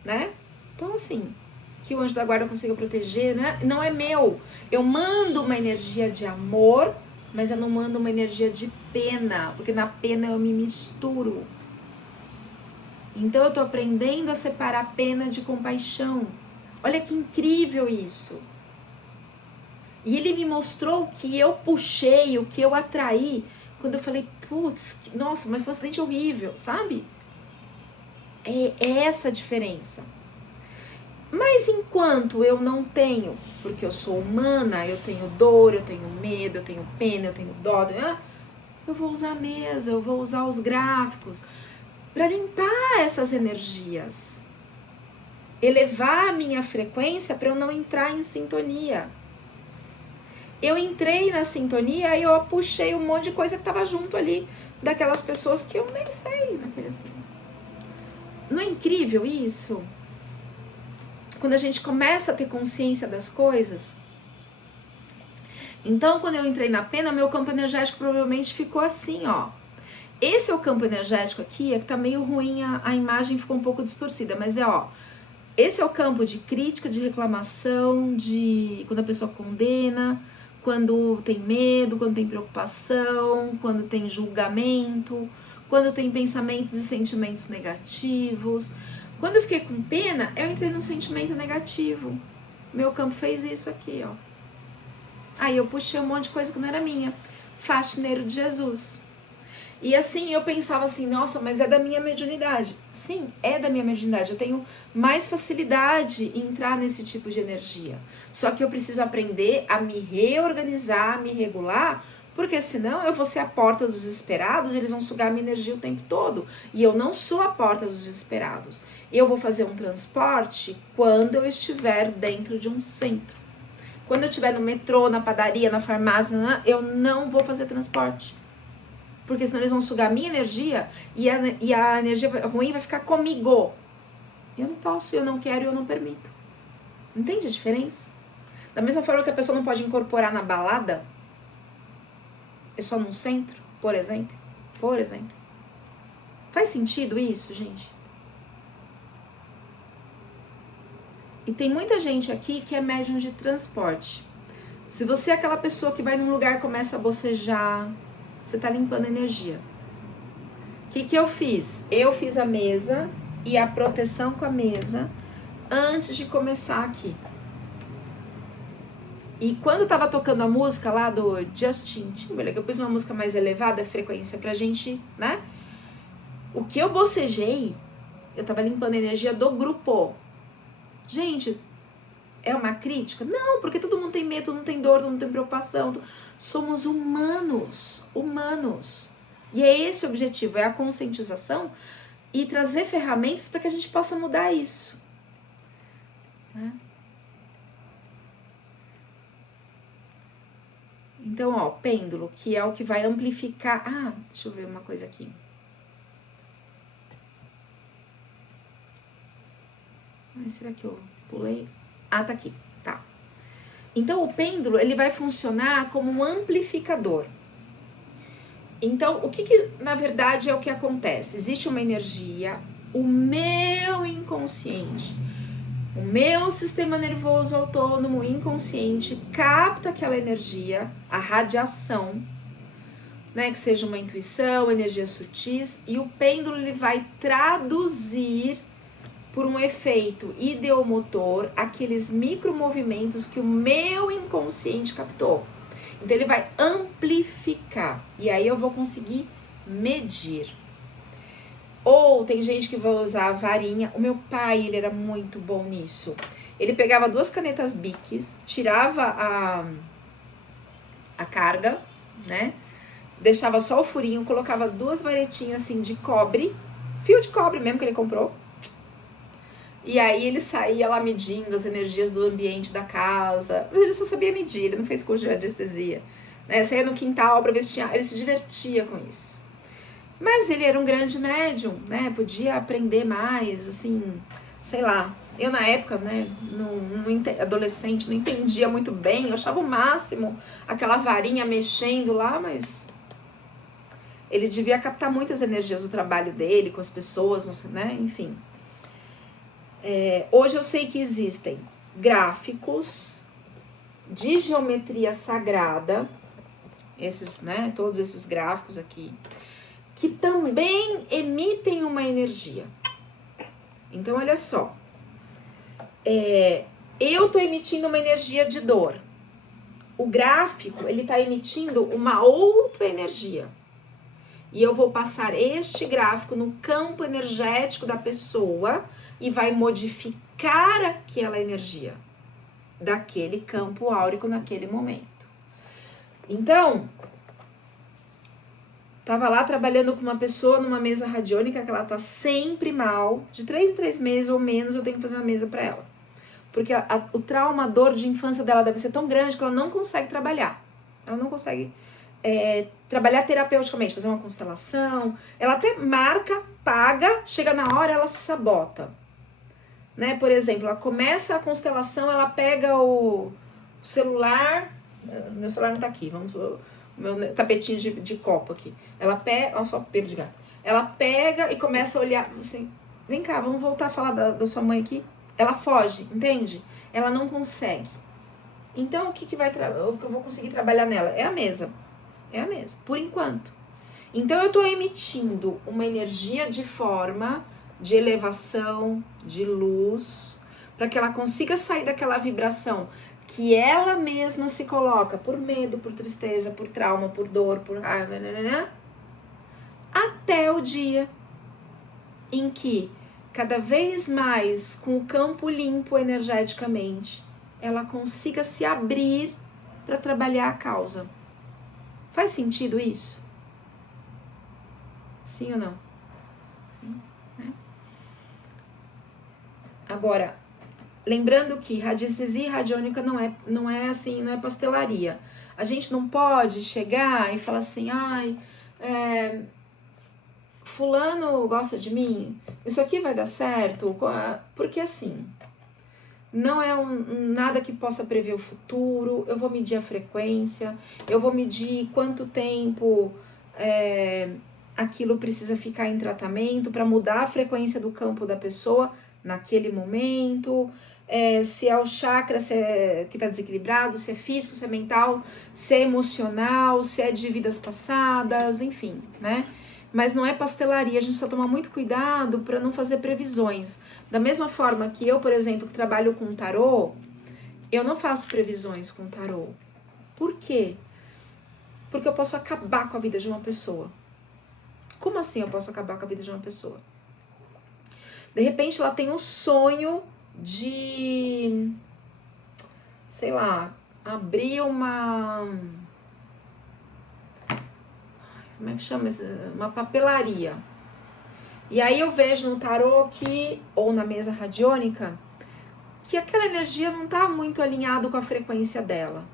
né? Então, assim, que o anjo da guarda consiga proteger, né? Não é meu. Eu mando uma energia de amor, mas eu não mando uma energia de pena, porque na pena eu me misturo. Então, eu tô aprendendo a separar pena de compaixão. Olha que incrível isso. E ele me mostrou o que eu puxei, o que eu atraí, quando eu falei, putz, nossa, mas foi um acidente horrível, sabe? É essa a diferença. Mas enquanto eu não tenho, porque eu sou humana, eu tenho dor, eu tenho medo, eu tenho pena, eu tenho dó, eu vou usar a mesa, eu vou usar os gráficos para limpar essas energias. Elevar a minha frequência para eu não entrar em sintonia. Eu entrei na sintonia e eu puxei um monte de coisa que tava junto ali, daquelas pessoas que eu nem sei naquele assim. Não é incrível isso? Quando a gente começa a ter consciência das coisas. Então, quando eu entrei na pena, meu campo energético provavelmente ficou assim, ó. Esse é o campo energético aqui, é que tá meio ruim, a imagem ficou um pouco distorcida, mas ó. Esse é o campo de crítica, de reclamação, de quando a pessoa condena, quando tem medo, quando tem preocupação, quando tem julgamento, quando tem pensamentos e sentimentos negativos. Quando eu fiquei com pena, eu entrei num sentimento negativo. Meu campo fez isso aqui, ó. Aí eu puxei um monte de coisa que não era minha. Faxineiro de Jesus. E assim, eu pensava assim, nossa, mas é da minha mediunidade. Sim, é da minha mediunidade. Eu tenho mais facilidade em entrar nesse tipo de energia. Só que eu preciso aprender a me reorganizar, a me regular, porque senão eu vou ser a porta dos desesperados, eles vão sugar a minha energia o tempo todo. E eu não sou a porta dos desesperados. Eu vou fazer um transporte quando eu estiver dentro de um centro. Quando eu estiver no metrô, na padaria, na farmácia, eu não vou fazer transporte. Porque senão eles vão sugar a minha energia e a energia ruim vai ficar comigo. Eu não posso, eu não quero, eu não permito. Entende a diferença? Da mesma forma que a pessoa não pode incorporar na balada, é só num centro, por exemplo. Por exemplo. Faz sentido isso, gente? E tem muita gente aqui que é médium de transporte. Se você é aquela pessoa que vai num lugar e começa a bocejar, você tá limpando a energia. O que eu fiz? Eu fiz a mesa e a proteção com a mesa antes de começar aqui. E quando tava tocando a música lá do Justin Timberlake, eu pus uma música mais elevada, frequência pra gente, né? O que eu bocejei, eu tava limpando a energia do grupo. Gente, é uma crítica? Não, porque todo mundo tem medo, todo mundo tem dor, todo mundo tem preocupação. Somos humanos, humanos. E é esse o objetivo, é a conscientização e trazer ferramentas para que a gente possa mudar isso. Né? Então, ó, pêndulo, que é o que vai amplificar... Ah, deixa eu ver uma coisa aqui. Ai, será que eu pulei? Ah, tá aqui, tá. Então, o pêndulo, ele vai funcionar como um amplificador. Então, o que na verdade é o que acontece? Existe uma energia, o meu inconsciente, o meu sistema nervoso autônomo inconsciente capta aquela energia, a radiação, né, que seja uma intuição, energias sutis, e o pêndulo ele vai traduzir por um efeito ideomotor aqueles micromovimentos que o meu inconsciente captou. Então ele vai amplificar e aí eu vou conseguir medir. Ou tem gente que vai usar a varinha. O meu pai, ele era muito bom nisso. Ele pegava 2 canetas Bics, tirava a carga, né? Deixava só o furinho, colocava 2 varetinhas assim de cobre, fio de cobre mesmo que ele comprou. E aí ele saía lá medindo as energias do ambiente da casa. Mas ele só sabia medir, ele não fez curso de radiestesia. Né? Saía no quintal pra ver se tinha... Ele se divertia com isso. Mas ele era um grande médium, né? Podia aprender mais, assim, sei lá. Eu na época, né, adolescente, não entendia muito bem. Eu achava o máximo aquela varinha mexendo lá, mas... Ele devia captar muitas energias do trabalho dele, com as pessoas, né? Enfim. Hoje eu sei que existem gráficos de geometria sagrada, esses, né, todos esses gráficos aqui, que também emitem uma energia. Então, olha só, eu tô emitindo uma energia de dor. O gráfico, ele tá emitindo uma outra energia. E eu vou passar este gráfico no campo energético da pessoa e vai modificar aquela energia daquele campo áurico naquele momento. Então, tava lá trabalhando com uma pessoa numa mesa radiônica que ela tá sempre mal, de 3 em 3 meses ou menos eu tenho que fazer uma mesa para ela. Porque o trauma, a dor de infância dela deve ser tão grande que ela não consegue trabalhar. Ela não consegue trabalhar terapeuticamente, fazer uma constelação. Ela até marca, paga, chega na hora, ela se sabota. Né? Por exemplo, ela começa a constelação, ela pega o celular, meu celular não tá aqui, o meu tapetinho de copo aqui. Ela pega, olha só o pelo de gato. Ela pega e começa a olhar, assim, vem cá, vamos voltar a falar da sua mãe aqui. Ela foge, entende? Ela não consegue. Então, o que eu vou conseguir trabalhar nela? É a mesa, por enquanto. Então, eu tô emitindo uma energia de forma de elevação, de luz, para que ela consiga sair daquela vibração que ela mesma se coloca por medo, por tristeza, por trauma, por dor, por raiva, até o dia em que, cada vez mais, com o campo limpo energeticamente, ela consiga se abrir para trabalhar a causa. Faz sentido isso? Sim ou não? Sim, né? Agora, lembrando que radiestesia radiônica não é assim, não é pastelaria. A gente não pode chegar e falar assim, ai, fulano gosta de mim, isso aqui vai dar certo, porque assim, não é nada que possa prever o futuro. Eu vou medir a frequência, eu vou medir quanto tempo aquilo precisa ficar em tratamento para mudar a frequência do campo da pessoa naquele momento, se é o chakra que está desequilibrado, se é físico, se é mental, se é emocional, se é de vidas passadas, enfim, né? Mas não é pastelaria, a gente precisa tomar muito cuidado para não fazer previsões. Da mesma forma que eu, por exemplo, que trabalho com tarô, eu não faço previsões com tarô. Por quê? Porque eu posso acabar com a vida de uma pessoa. Como assim eu posso acabar com a vida de uma pessoa? De repente ela tem um sonho de, sei lá, abrir uma... Como é que chama? Uma papelaria. E aí eu vejo no tarô ou na mesa radiônica, que aquela energia não tá muito alinhado com a frequência dela.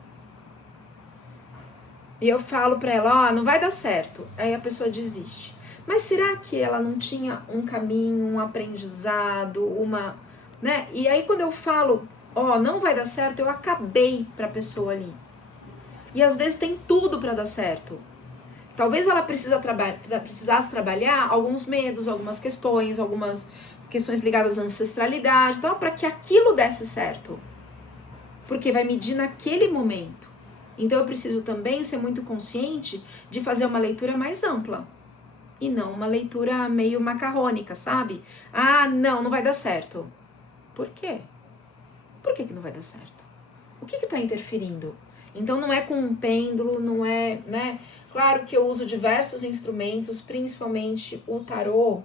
E eu falo pra ela, não vai dar certo. Aí a pessoa desiste. Mas será que ela não tinha um caminho, um aprendizado, né? E aí quando eu falo ó, não vai dar certo, eu acabei pra pessoa ali. E às vezes tem tudo pra dar certo. Talvez ela precisasse trabalhar alguns medos, algumas questões ligadas à ancestralidade, então, para que aquilo desse certo. Porque vai medir naquele momento. Então eu preciso também ser muito consciente de fazer uma leitura mais ampla. E não uma leitura meio macarrônica, sabe? Ah, não vai dar certo. Por quê? Por que não vai dar certo? O que está interferindo? Então não é com um pêndulo, não é, né? Claro que eu uso diversos instrumentos, principalmente o tarô,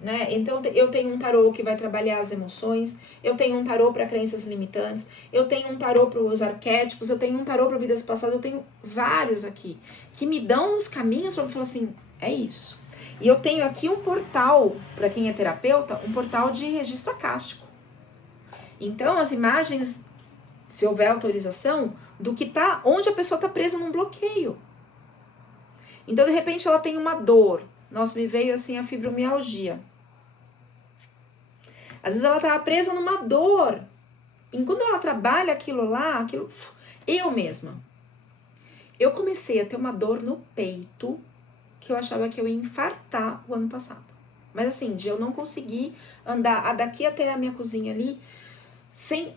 né? Então eu tenho um tarô que vai trabalhar as emoções, eu tenho um tarô para crenças limitantes, eu tenho um tarô para os arquétipos, eu tenho um tarô para vidas passadas, eu tenho vários aqui que me dão os caminhos para falar assim, é isso. E eu tenho aqui um portal, para quem é terapeuta, um portal de registro acástico. Então as imagens, se houver autorização, do que tá, onde a pessoa tá presa num bloqueio. Então, de repente, ela tem uma dor. Nossa, me veio assim a fibromialgia. Às vezes ela tava presa numa dor. E quando ela trabalha aquilo lá, eu mesma. Eu comecei a ter uma dor no peito que eu achava que eu ia infartar o ano passado. Mas assim, de eu não conseguir andar daqui até a minha cozinha ali,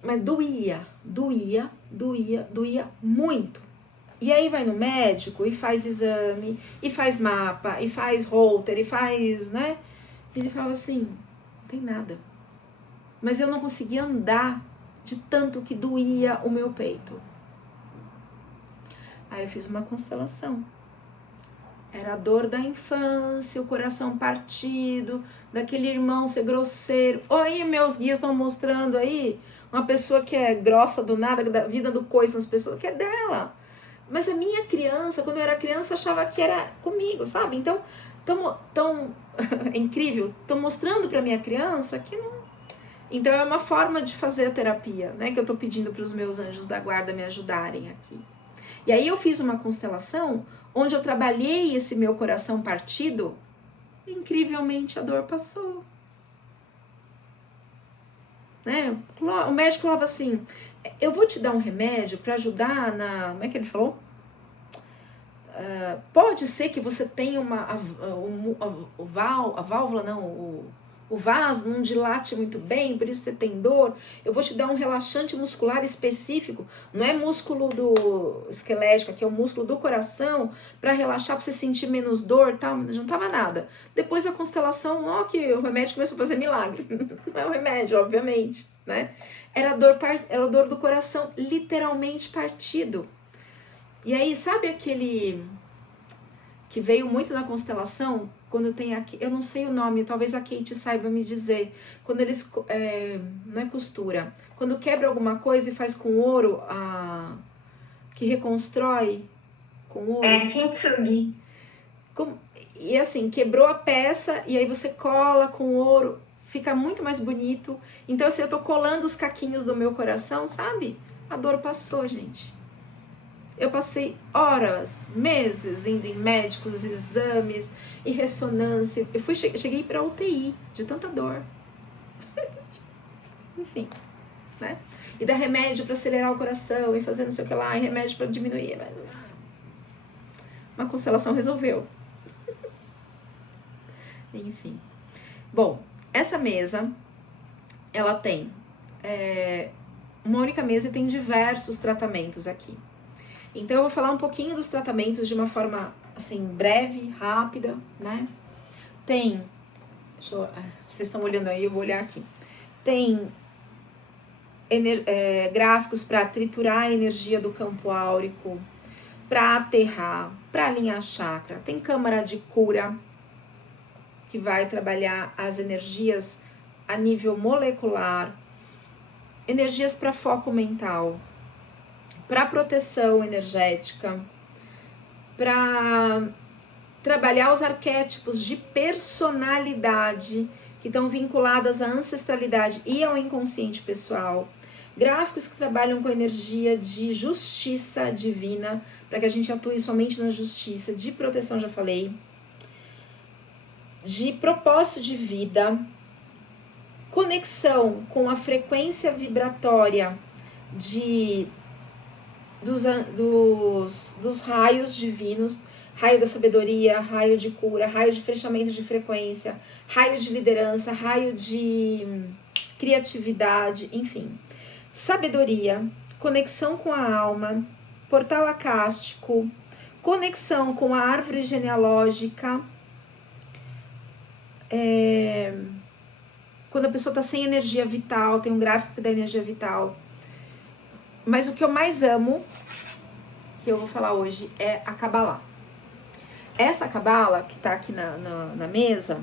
mas doía muito. E aí vai no médico e faz exame, e faz mapa, e faz holter, e faz, né? E ele fala assim, não tem nada. Mas eu não conseguia andar de tanto que doía o meu peito. Aí eu fiz uma constelação. Era a dor da infância, o coração partido, daquele irmão ser grosseiro. Oi, meus guias estão mostrando aí uma pessoa que é grossa do nada, da vida do coice nas pessoas, que é dela. Mas a minha criança, quando eu era criança, achava que era comigo, sabe? Então, é incrível, estão mostrando para minha criança que não. Então, é uma forma de fazer a terapia, né? Que eu tô pedindo para os meus anjos da guarda me ajudarem aqui. E aí eu fiz uma constelação onde eu trabalhei esse meu coração partido e, incrivelmente, a dor passou. Né? O médico falava assim, eu vou te dar um remédio para ajudar na... Como é que ele falou? Pode ser que você tenha a válvula, não, o vaso não dilate muito bem, por isso você tem dor. Eu vou te dar um relaxante muscular específico, não é músculo do esquelético, aqui é o músculo do coração, para relaxar, para você sentir menos dor, tal. Não tava nada. Depois a constelação, ó, que o remédio começou a fazer milagre. Não é o remédio, obviamente, né? Era a dor do coração literalmente partido. E aí, sabe aquele que veio muito na constelação? Quando tem aqui, eu não sei o nome, talvez a Kate saiba me dizer. Quando eles, não é costura, quando quebra alguma coisa e faz com ouro, que reconstrói com ouro. É kintsugi. E assim, quebrou a peça e aí você cola com ouro, fica muito mais bonito. Então, assim, eu tô colando os caquinhos do meu coração, sabe? A dor passou, gente. Eu passei horas, meses indo em médicos, exames e ressonância. Eu cheguei para UTI de tanta dor. Enfim, né? E dar remédio para acelerar o coração e fazer não sei o que lá, e remédio para diminuir. Uma constelação resolveu. Enfim. Bom, essa mesa, ela tem uma única mesa e tem diversos tratamentos aqui. Então, eu vou falar um pouquinho dos tratamentos de uma forma, assim, breve, rápida, né? Tem, vocês estão olhando aí, eu vou olhar aqui. Tem gráficos para triturar a energia do campo áurico, para aterrar, para alinhar chakra. Tem câmara de cura, que vai trabalhar as energias a nível molecular, energias para foco mental, para proteção energética, para trabalhar os arquétipos de personalidade que estão vinculadas à ancestralidade e ao inconsciente pessoal. Gráficos que trabalham com energia de justiça divina, para que a gente atue somente na justiça, de proteção, já falei, de propósito de vida, conexão com a frequência vibratória dos raios divinos, raio da sabedoria, raio de cura, raio de fechamento de frequência, raio de liderança, raio de criatividade, enfim. Sabedoria, conexão com a alma, portal acástico, conexão com a árvore genealógica, quando a pessoa está sem energia vital, tem um gráfico da energia vital. Mas o que eu mais amo, que eu vou falar hoje, é a Kabbalah. Essa Kabbalah, que está aqui na mesa,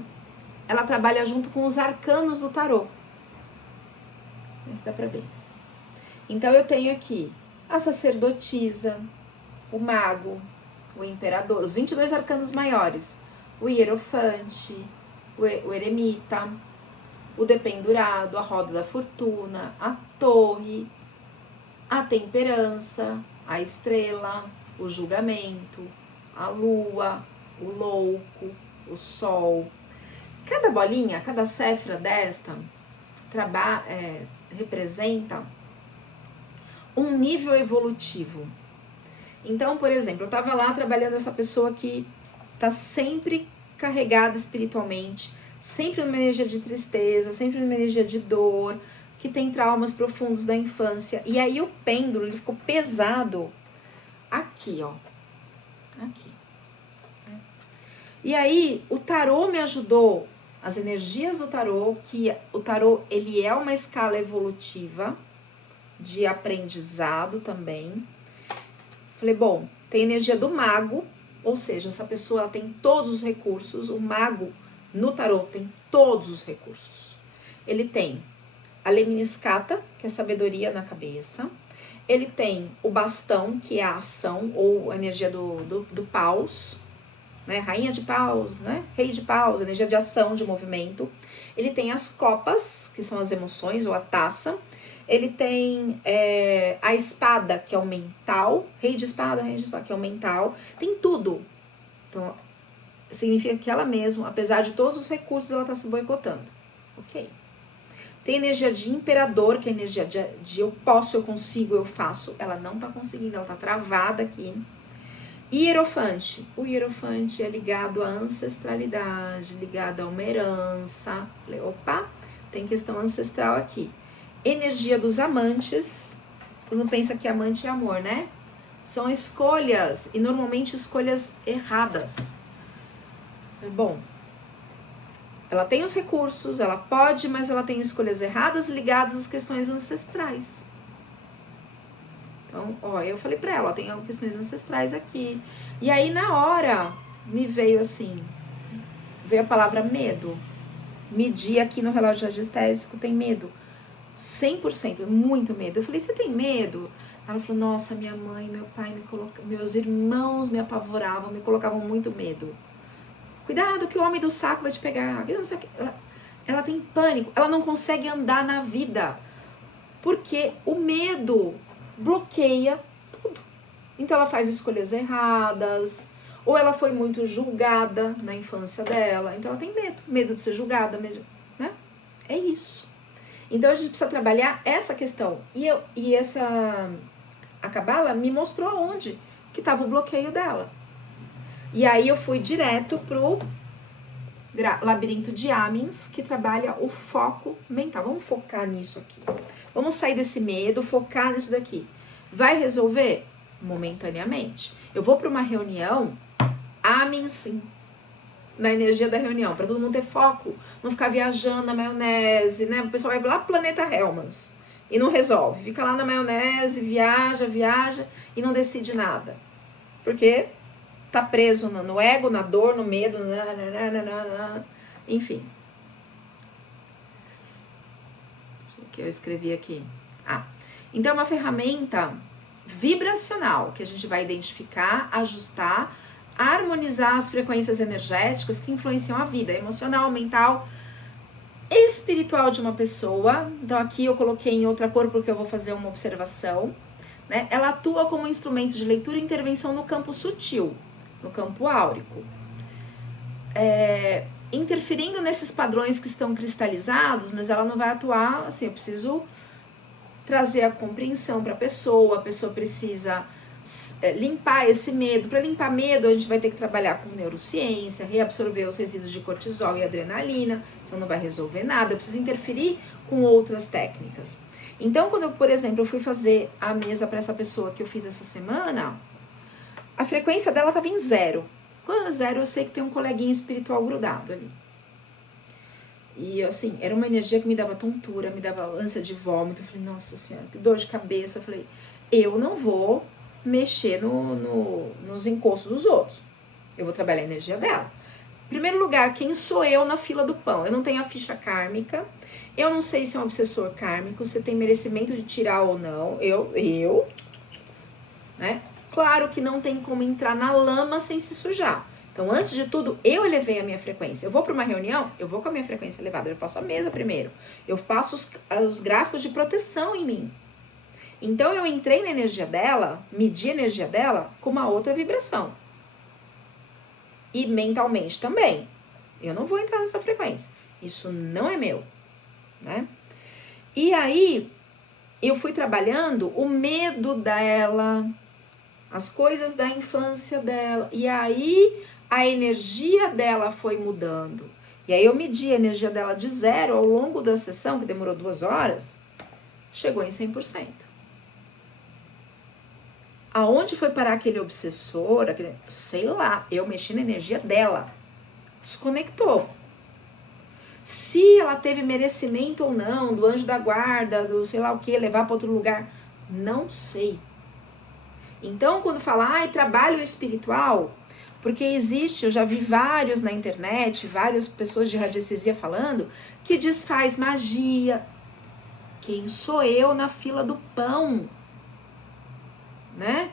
ela trabalha junto com os arcanos do tarô. Não sei se dá pra ver. Então eu tenho aqui a sacerdotisa, o mago, o imperador, os 22 arcanos maiores, o hierofante, o eremita, o dependurado, a roda da fortuna, a torre, a temperança, a estrela, o julgamento, a lua, o louco, o sol. Cada bolinha, cada céfra desta representa um nível evolutivo. Então, por exemplo, eu estava lá trabalhando essa pessoa que está sempre carregada espiritualmente, sempre numa energia de tristeza, sempre numa energia de dor, que tem traumas profundos da infância. E aí o pêndulo, ele ficou pesado aqui, ó. Aqui. E aí o tarô me ajudou, as energias do tarô, que o tarô, ele é uma escala evolutiva de aprendizado também. Falei, bom, tem energia do mago, ou seja, essa pessoa ela tem todos os recursos. O mago no tarô tem todos os recursos. Ele tem a lemniscata, que é sabedoria na cabeça. Ele tem o bastão, que é a ação, ou a energia do paus, né? Rainha de paus, né? Rei de paus, energia de ação, de movimento. Ele tem as copas, que são as emoções, ou a taça. Ele tem a espada, que é o mental. Rei de espada, que é o mental. Tem tudo. Então, significa que ela mesma, apesar de todos os recursos, ela está se boicotando. Ok. Tem energia de imperador, que é a energia de eu posso, eu consigo, eu faço. Ela não está conseguindo, ela está travada aqui. Hierofante. O hierofante é ligado à ancestralidade, ligado a uma herança. Falei, opa, tem questão ancestral aqui. Energia dos amantes. Tu não pensa que amante é amor, né? São escolhas, e normalmente escolhas erradas. Bom, ela tem os recursos, ela pode, mas ela tem escolhas erradas ligadas às questões ancestrais. Então, ó, eu falei pra ela, tem questões ancestrais aqui. E aí, na hora, me veio assim, veio a palavra medo. Medir aqui no relógio anestésico, tem medo. 100%, muito medo. Eu falei, você tem medo? Ela falou, nossa, minha mãe, meu pai, meus irmãos me apavoravam, me colocavam muito medo. Cuidado que o homem do saco vai te pegar. Ela tem pânico, ela não consegue andar na vida. Porque o medo bloqueia tudo. Então ela faz escolhas erradas, ou ela foi muito julgada na infância dela. Então ela tem medo de ser julgada mesmo, né? É isso. Então a gente precisa trabalhar essa questão. A Kabbalah me mostrou aonde que estava o bloqueio dela. E aí eu fui direto pro labirinto de Amins, que trabalha o foco mental. Vamos focar nisso aqui. Vamos sair desse medo, focar nisso daqui. Vai resolver? Momentaneamente. Eu vou para uma reunião, Amins, sim, na energia da reunião, para todo mundo ter foco, não ficar viajando na maionese, né? O pessoal vai lá pro planeta Helmans e não resolve. Fica lá na maionese, viaja e não decide nada. Porque tá preso no ego, na dor, no medo, enfim. O que eu escrevi aqui? Então é uma ferramenta vibracional que a gente vai identificar, ajustar, harmonizar as frequências energéticas que influenciam a vida emocional, mental, espiritual de uma pessoa. Então aqui eu coloquei em outra cor porque eu vou fazer uma observação, né? Ela atua como instrumento de leitura e intervenção no campo sutil, no campo áurico. interferindo nesses padrões que estão cristalizados, mas ela não vai atuar assim, eu preciso trazer a compreensão para a pessoa precisa limpar esse medo. Para limpar medo, a gente vai ter que trabalhar com neurociência, reabsorver os resíduos de cortisol e adrenalina, senão não vai resolver nada. Eu preciso interferir com outras técnicas. Então, quando eu, por exemplo, eu fui fazer a mesa para essa pessoa que eu fiz essa semana, a frequência dela estava em 0. Quando é 0, eu sei que tem um coleguinha espiritual grudado ali. E assim, era uma energia que me dava tontura, me dava ânsia de vômito. Eu falei, nossa senhora, que dor de cabeça. Eu falei, eu não vou mexer nos encostos dos outros. Eu vou trabalhar a energia dela. Em primeiro lugar, quem sou eu na fila do pão? Eu não tenho a ficha kármica. Eu não sei se é um obsessor kármico, se tem merecimento de tirar ou não. Né? Claro que não tem como entrar na lama sem se sujar. Então, antes de tudo, eu elevei a minha frequência. Eu vou para uma reunião, eu vou com a minha frequência elevada. Eu faço a mesa primeiro. Eu faço os gráficos de proteção em mim. Então, eu entrei na energia dela, medi a energia dela com uma outra vibração. E mentalmente também. Eu não vou entrar nessa frequência. Isso não é meu, né? E aí, eu fui trabalhando o medo dela, as coisas da infância dela. E aí, a energia dela foi mudando. E aí, eu medi a energia dela de 0 ao longo da sessão, que demorou 2 horas, chegou em 100%. Aonde foi parar aquele obsessor, sei lá, eu mexi na energia dela. Desconectou. Se ela teve merecimento ou não, do anjo da guarda, do sei lá o que, levar para outro lugar, não sei. Então, quando fala, trabalho espiritual, porque existe, eu já vi vários na internet, várias pessoas de radiestesia falando, que desfaz magia. Quem sou eu na fila do pão? Né?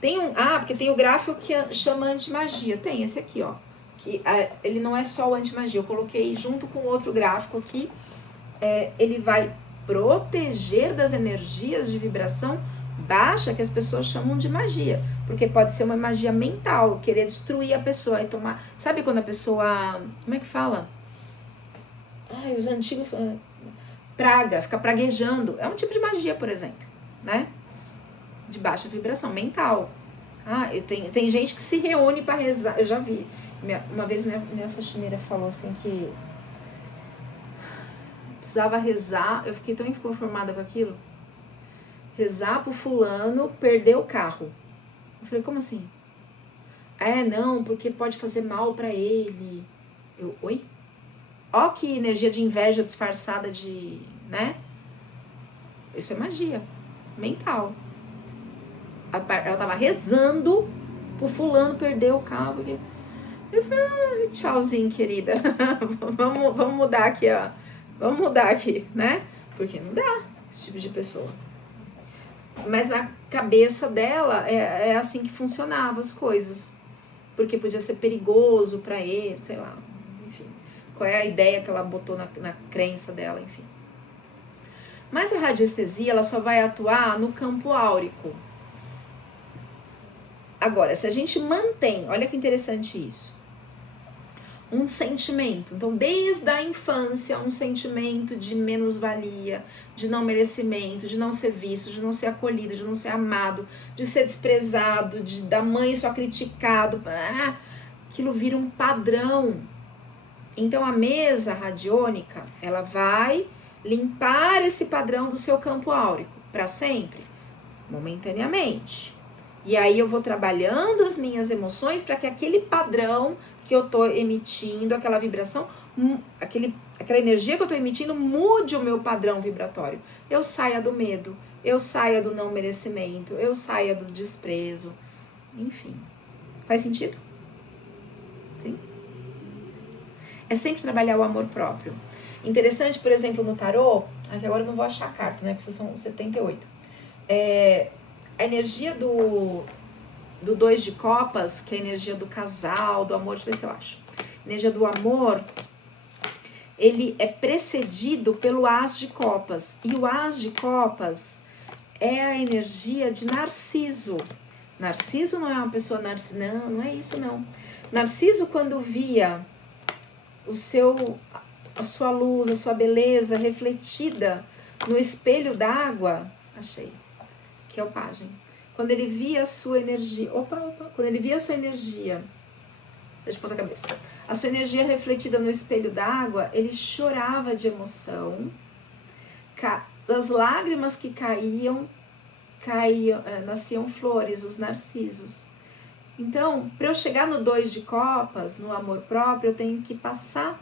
Tem porque tem o gráfico que chama antimagia. Tem esse aqui, ó. Que ele não é só o antimagia. Eu coloquei junto com outro gráfico aqui. Ele vai proteger das energias de vibração baixa que as pessoas chamam de magia. Porque pode ser uma magia mental, querer destruir a pessoa e tomar. Sabe quando a pessoa. Como é que fala? Os antigos. Praga, fica praguejando. É um tipo de magia, por exemplo, né? De baixa vibração mental. Tem gente que se reúne para rezar. Eu já vi. Uma vez minha faxineira falou assim que precisava rezar. Eu fiquei tão inconformada com aquilo. Rezar pro fulano perder o carro. Eu falei, como assim? Não, porque pode fazer mal para ele. Oi? Ó que energia de inveja disfarçada de, né? Isso é magia mental. Ela tava rezando pro fulano perder o carro. Eu falei, tchauzinho, querida. vamos mudar aqui, ó. Vamos mudar aqui, né? Porque não dá esse tipo de pessoa. Mas na cabeça dela é assim que funcionavam as coisas. Porque podia ser perigoso pra ele, sei lá. Enfim, qual é a ideia que ela botou na crença dela, enfim. Mas a radiestesia, ela só vai atuar no campo áurico. Agora, se a gente mantém, olha que interessante isso, um sentimento, então desde a infância, um sentimento de menos-valia, de não merecimento, de não ser visto, de não ser acolhido, de não ser amado, de ser desprezado, da mãe só criticado, aquilo vira um padrão. Então a mesa radiônica, ela vai limpar esse padrão do seu campo áurico, para sempre, momentaneamente. E aí eu vou trabalhando as minhas emoções para que aquele padrão que eu tô emitindo, aquela vibração, aquela energia que eu tô emitindo mude o meu padrão vibratório. Eu saia do medo, eu saia do não merecimento, eu saia do desprezo. Enfim. Faz sentido? Sim? É sempre trabalhar o amor próprio. Interessante, por exemplo, no tarô, aqui agora eu não vou achar a carta, né? Porque são 78. A energia do 2 de copas, que é a energia do casal, do amor, deixa eu ver se eu acho. A energia do amor, ele é precedido pelo as de copas. E o as de copas é a energia de Narciso. Narciso não é uma pessoa narcisista, não é isso não. Narciso, quando via a sua luz, a sua beleza refletida no espelho d'água, achei, que é o pajem. Quando ele via a sua energia, quando ele via a sua energia, deixa eu botar a cabeça, a sua energia refletida no espelho d'água, ele chorava de emoção, das lágrimas que caíam, nasciam flores, os narcisos. Então, para eu chegar no 2 de copas, no amor próprio, eu tenho que passar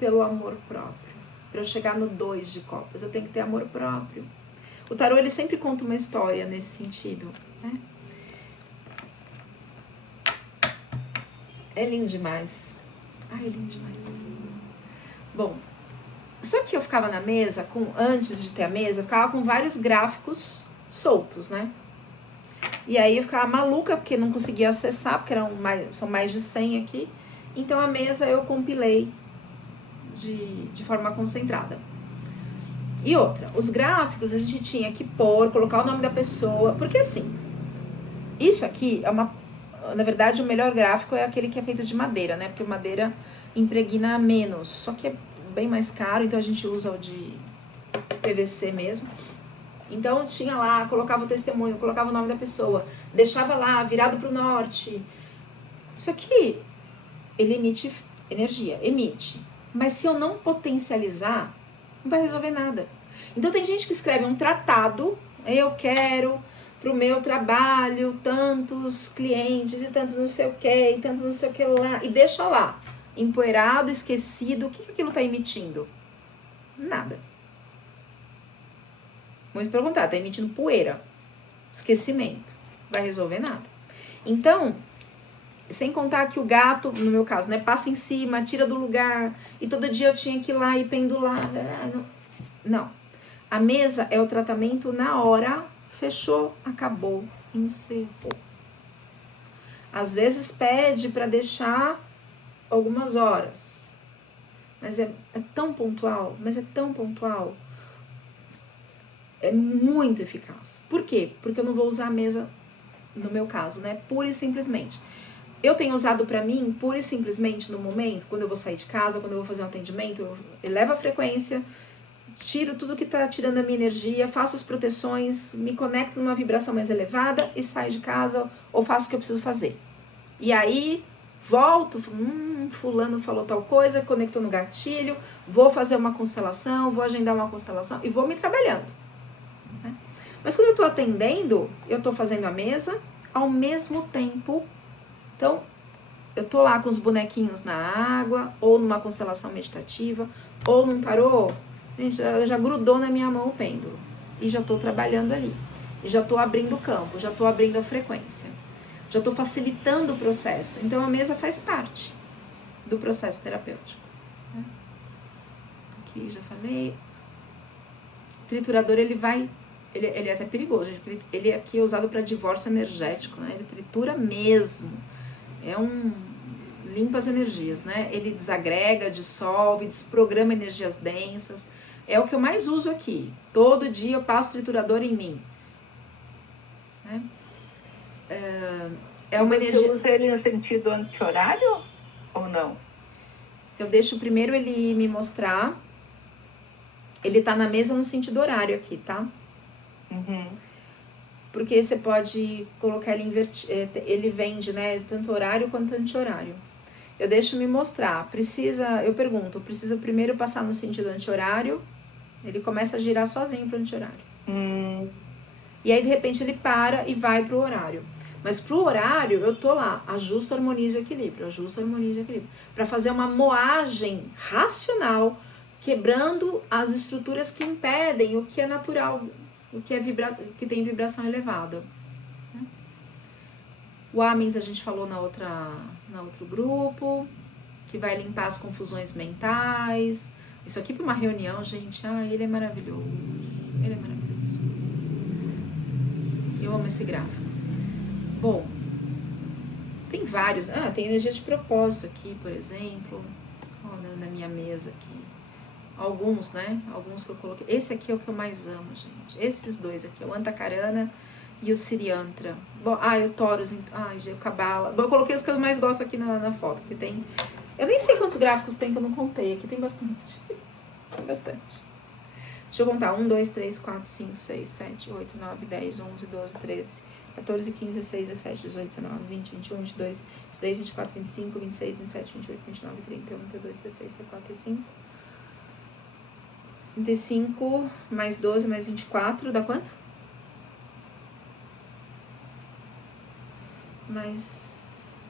pelo amor próprio. Para eu chegar no 2 de copas, eu tenho que ter amor próprio. O tarô, ele sempre conta uma história nesse sentido, né? É lindo demais. Ai, é lindo demais. Bom, só que eu ficava na mesa, antes de ter a mesa, eu ficava com vários gráficos soltos, né? E aí eu ficava maluca, porque não conseguia acessar, porque são mais de 100 aqui. Então a mesa eu compilei de forma concentrada. E outra, os gráficos a gente tinha que colocar o nome da pessoa, porque assim, isso aqui na verdade o melhor gráfico é aquele que é feito de madeira, né? Porque madeira impregna menos, só que é bem mais caro, então a gente usa o de PVC mesmo. Então tinha lá, colocava o testemunho, colocava o nome da pessoa, deixava lá, virado para o norte. Isso aqui, ele emite energia, emite. Mas se eu não potencializar, não vai resolver nada. Então tem gente que escreve um tratado, eu quero pro meu trabalho tantos clientes e tantos não sei o que, e tantos não sei o que lá, e deixa lá, empoeirado, esquecido. O que aquilo está emitindo? Nada. Muito pelo contrário, tá emitindo poeira, esquecimento, vai resolver nada. Então, sem contar que o gato, no meu caso, né, passa em cima, tira do lugar, e todo dia eu tinha que ir lá e pendular. Não. A mesa é o tratamento na hora, fechou, acabou, encerrou. Às vezes pede para deixar algumas horas, mas é tão pontual, é muito eficaz. Por quê? Porque eu não vou usar a mesa, no meu caso, né? Pura e simplesmente. Eu tenho usado pra mim, pura e simplesmente, no momento, quando eu vou sair de casa, quando eu vou fazer um atendimento, eu elevo a frequência, tiro tudo que tá tirando a minha energia, faço as proteções, me conecto numa vibração mais elevada e saio de casa ou faço o que eu preciso fazer. E aí, volto, fulano falou tal coisa, conectou no gatilho, vou fazer uma constelação, vou agendar uma constelação e vou me trabalhando. Mas quando eu tô atendendo, eu tô fazendo a mesa ao mesmo tempo. Então, eu tô lá com os bonequinhos na água, ou numa constelação meditativa, ou num tarô, gente, já grudou na minha mão o pêndulo. E já tô trabalhando ali. E já tô abrindo o campo, já tô abrindo a frequência. Já tô facilitando o processo. Então, a mesa faz parte do processo terapêutico. Aqui, já falei. O triturador, ele é até perigoso, gente. Ele aqui é usado para divórcio energético, né? Ele tritura mesmo. Limpa as energias, né? Ele desagrega, dissolve, desprograma energias densas. É o que eu mais uso aqui. Todo dia eu passo triturador em mim. Né? É uma energia... Você usa ele no sentido anti-horário ou não? Eu deixo primeiro ele me mostrar. Ele tá na mesa no sentido horário aqui, tá? Uhum. Porque você pode colocar ele invertido, ele vende, né, tanto horário quanto anti-horário. Eu deixo me mostrar, eu pergunto, precisa primeiro passar no sentido anti-horário, ele começa a girar sozinho pro anti-horário. E aí, de repente, ele para e vai pro horário. Mas pro horário, eu tô lá, ajusto, harmonizo e equilíbrio, para fazer uma moagem racional, quebrando as estruturas que impedem o que é natural, o que tem vibração elevada. O Amens a gente falou na outro grupo, que vai limpar as confusões mentais. Isso aqui para uma reunião, gente, ele é maravilhoso. Ele é maravilhoso. Eu amo esse gráfico. Bom, tem vários. Tem energia de propósito aqui, por exemplo. Olha, na minha mesa aqui. Alguns, né? Alguns que eu coloquei. Esse aqui é o que eu mais amo, gente. Esses dois aqui, o Antakarana e o Siriantra. Bom, o Taurus, o Cabala. Bom, eu coloquei os que eu mais gosto aqui na foto, que tem Eu nem sei quantos gráficos tem que eu não contei. Aqui tem bastante. Tem bastante. Deixa eu contar. 1, 2, 3, 4, 5, 6, 7, 8, 9, 10, 11, 12, 13, 14, 15, 16, 17, 18, 19, 20, 21, 22, 23, 24, 25, 26, 27, 28, 29, 30, 32, 33, 34, 35. 35 mais 12 mais 24 dá quanto? Mais...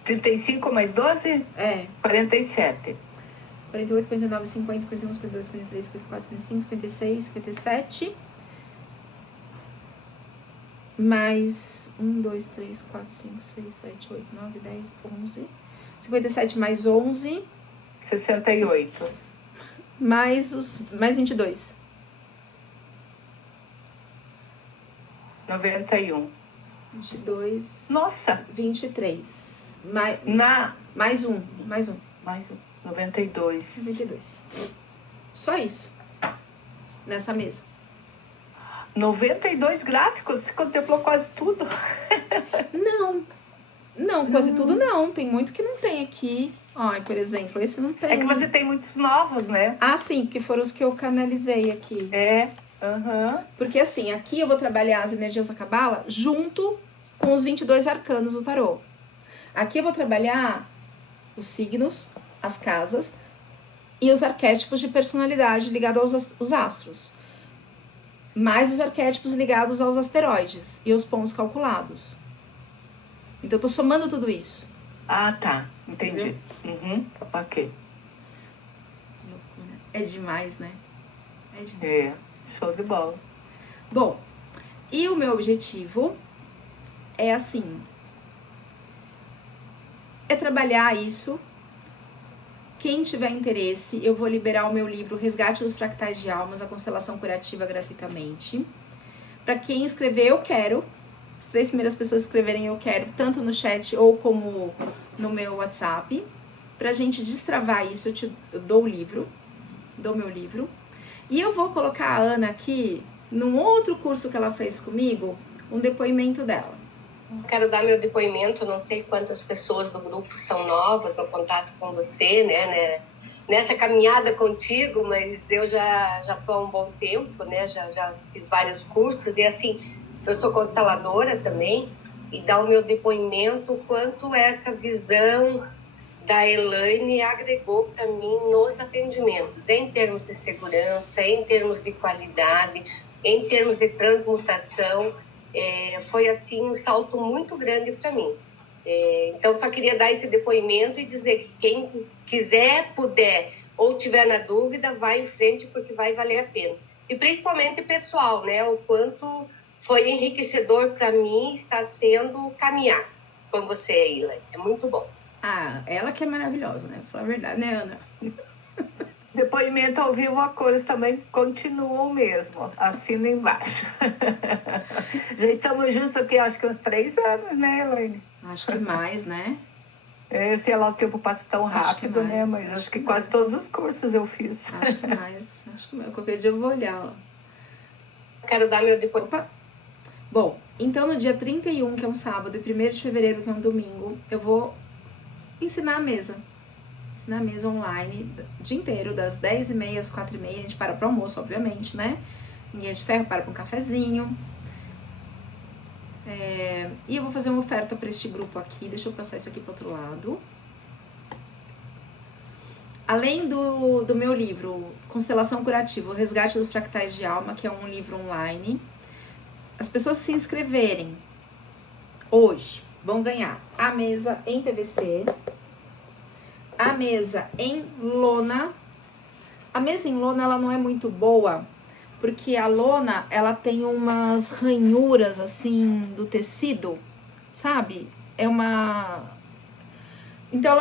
35 mais 12? É. 47. 48, 49, 50, 51, 52, 53, 54, 55, 56, 57. Mais 1, 2, 3, 4, 5, 6, 7, 8, 9, 10, 11. 57 mais 11. 68. Mais 22. 91. 22. Nossa! 23. Mais um. Mais um. 92. 92. Só isso. Nessa mesa. 92 gráficos? Você contemplou quase tudo? Não, quase tudo não. Tem muito que não tem aqui. Ó, por exemplo, esse não tem. É que você tem muitos novos, né? Ah, sim, porque foram os que eu canalizei aqui. É. Uhum. Porque assim, aqui eu vou trabalhar as energias da Cabala junto com os 22 arcanos do tarô. Aqui eu vou trabalhar os signos, as casas e os arquétipos de personalidade ligados aos astros. Mais os arquétipos ligados aos asteroides e os pontos calculados. Então eu tô somando tudo isso. Ah, tá. Entendi. Uhum. Ok. Loucura. É demais, né? É demais. É. Show de bola. Bom, e o meu objetivo é assim, é trabalhar isso. Quem tiver interesse, eu vou liberar o meu livro Resgate dos Fractais de Almas, a Constelação Curativa, gratuitamente. Para quem escrever, eu quero. As 3 primeiras pessoas que escreverem, eu quero, tanto no chat ou como no meu WhatsApp. Pra gente destravar isso, eu dou o livro, dou meu livro. E eu vou colocar a Ana aqui, num outro curso que ela fez comigo, um depoimento dela. Quero dar meu depoimento, não sei quantas pessoas do grupo são novas no contato com você, né? Nessa caminhada contigo, mas eu já estou há um bom tempo, né? Já fiz vários cursos e assim, eu sou consteladora também, e dar o meu depoimento quanto essa visão da Elaine agregou para mim nos atendimentos, em termos de segurança, em termos de qualidade, em termos de transmutação. Foi assim um salto muito grande para mim. Então só queria dar esse depoimento e dizer que quem quiser, puder ou tiver na dúvida, vai em frente porque vai valer a pena. E principalmente pessoal, né? O quanto foi enriquecedor para mim está sendo caminhar com você, Elaine. É muito bom. Ah, ela que é maravilhosa, né? Vou falar a verdade, né, Ana? Depoimento ao vivo, a cores também continuam mesmo. Assina embaixo. Já estamos juntos aqui, acho que uns 3 anos, né, Elaine? Acho que mais, né? Sei lá, o tempo passa tão rápido, mais, né? Mas acho que quase todos os cursos eu fiz. Acho que mais. Qualquer dia eu vou olhar lá. Quero dar meu depoimento. Opa! Bom, então no dia 31, que é um sábado, e 1º de fevereiro, que é um domingo, eu vou ensinar a mesa. Ensinar a mesa online o dia inteiro, das 10h30 às 4h30. A gente para pro almoço, obviamente, né? Ninguém de ferro, para pra um cafezinho. E eu vou fazer uma oferta para este grupo aqui. Deixa eu passar isso aqui pro outro lado. Além do meu livro Constelação Curativa, o Resgate dos Fractais de Alma, que é um livro online, as pessoas que se inscreverem hoje vão ganhar a mesa em PVC, a mesa em lona. A mesa em lona, ela não é muito boa, porque a lona, ela tem umas ranhuras, assim, do tecido, sabe? Então,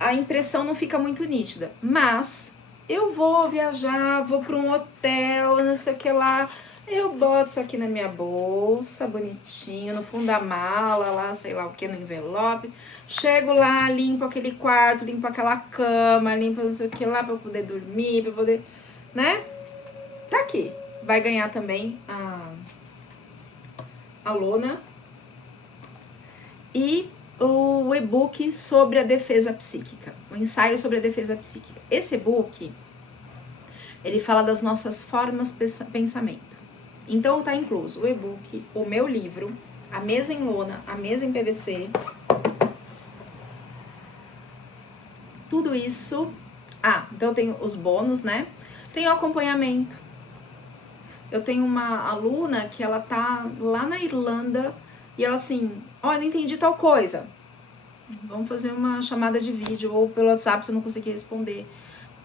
a impressão não fica muito nítida. Mas, eu vou viajar, vou para um hotel, não sei o que lá. Eu boto isso aqui na minha bolsa, bonitinho, no fundo da mala, lá, sei lá o que, no envelope. Chego lá, limpo aquele quarto, limpo aquela cama, limpo não sei o que lá, pra eu poder dormir, pra eu poder, né? Tá aqui. Vai ganhar também a lona. E o e-book sobre a defesa psíquica, o ensaio sobre a defesa psíquica. Esse e-book, ele fala das nossas formas de pensamento. Então tá incluso o e-book, o meu livro, a mesa em lona, a mesa em PVC, tudo isso. Então tem os bônus, né? Tem o acompanhamento. Eu tenho uma aluna que ela tá lá na Irlanda e ela assim, eu não entendi tal coisa. Vamos fazer uma chamada de vídeo ou pelo WhatsApp se eu não conseguir responder.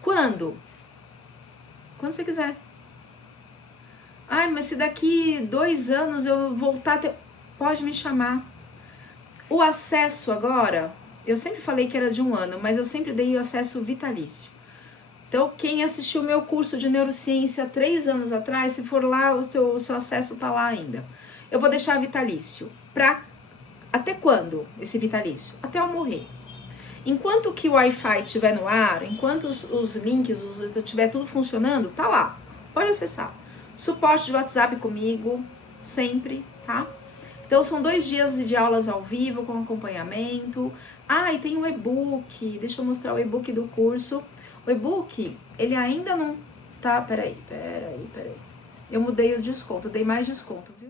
Quando? Quando você quiser. Mas se daqui 2 anos eu voltar a ter... Pode me chamar. O acesso agora, eu sempre falei que era de 1 ano, mas eu sempre dei o acesso vitalício. Então, quem assistiu o meu curso de neurociência 3 anos atrás, se for lá, o seu acesso tá lá ainda. Eu vou deixar vitalício. Até quando esse vitalício? Até eu morrer. Enquanto que o Wi-Fi estiver no ar, enquanto os links estiver tudo funcionando, tá lá. Pode acessar. Suporte de WhatsApp comigo, sempre, tá? Então, são 2 dias de aulas ao vivo, com acompanhamento. E tem um e-book. Deixa eu mostrar o e-book do curso. O e-book, ele ainda não tá... Peraí. Eu mudei o desconto, dei mais desconto, viu?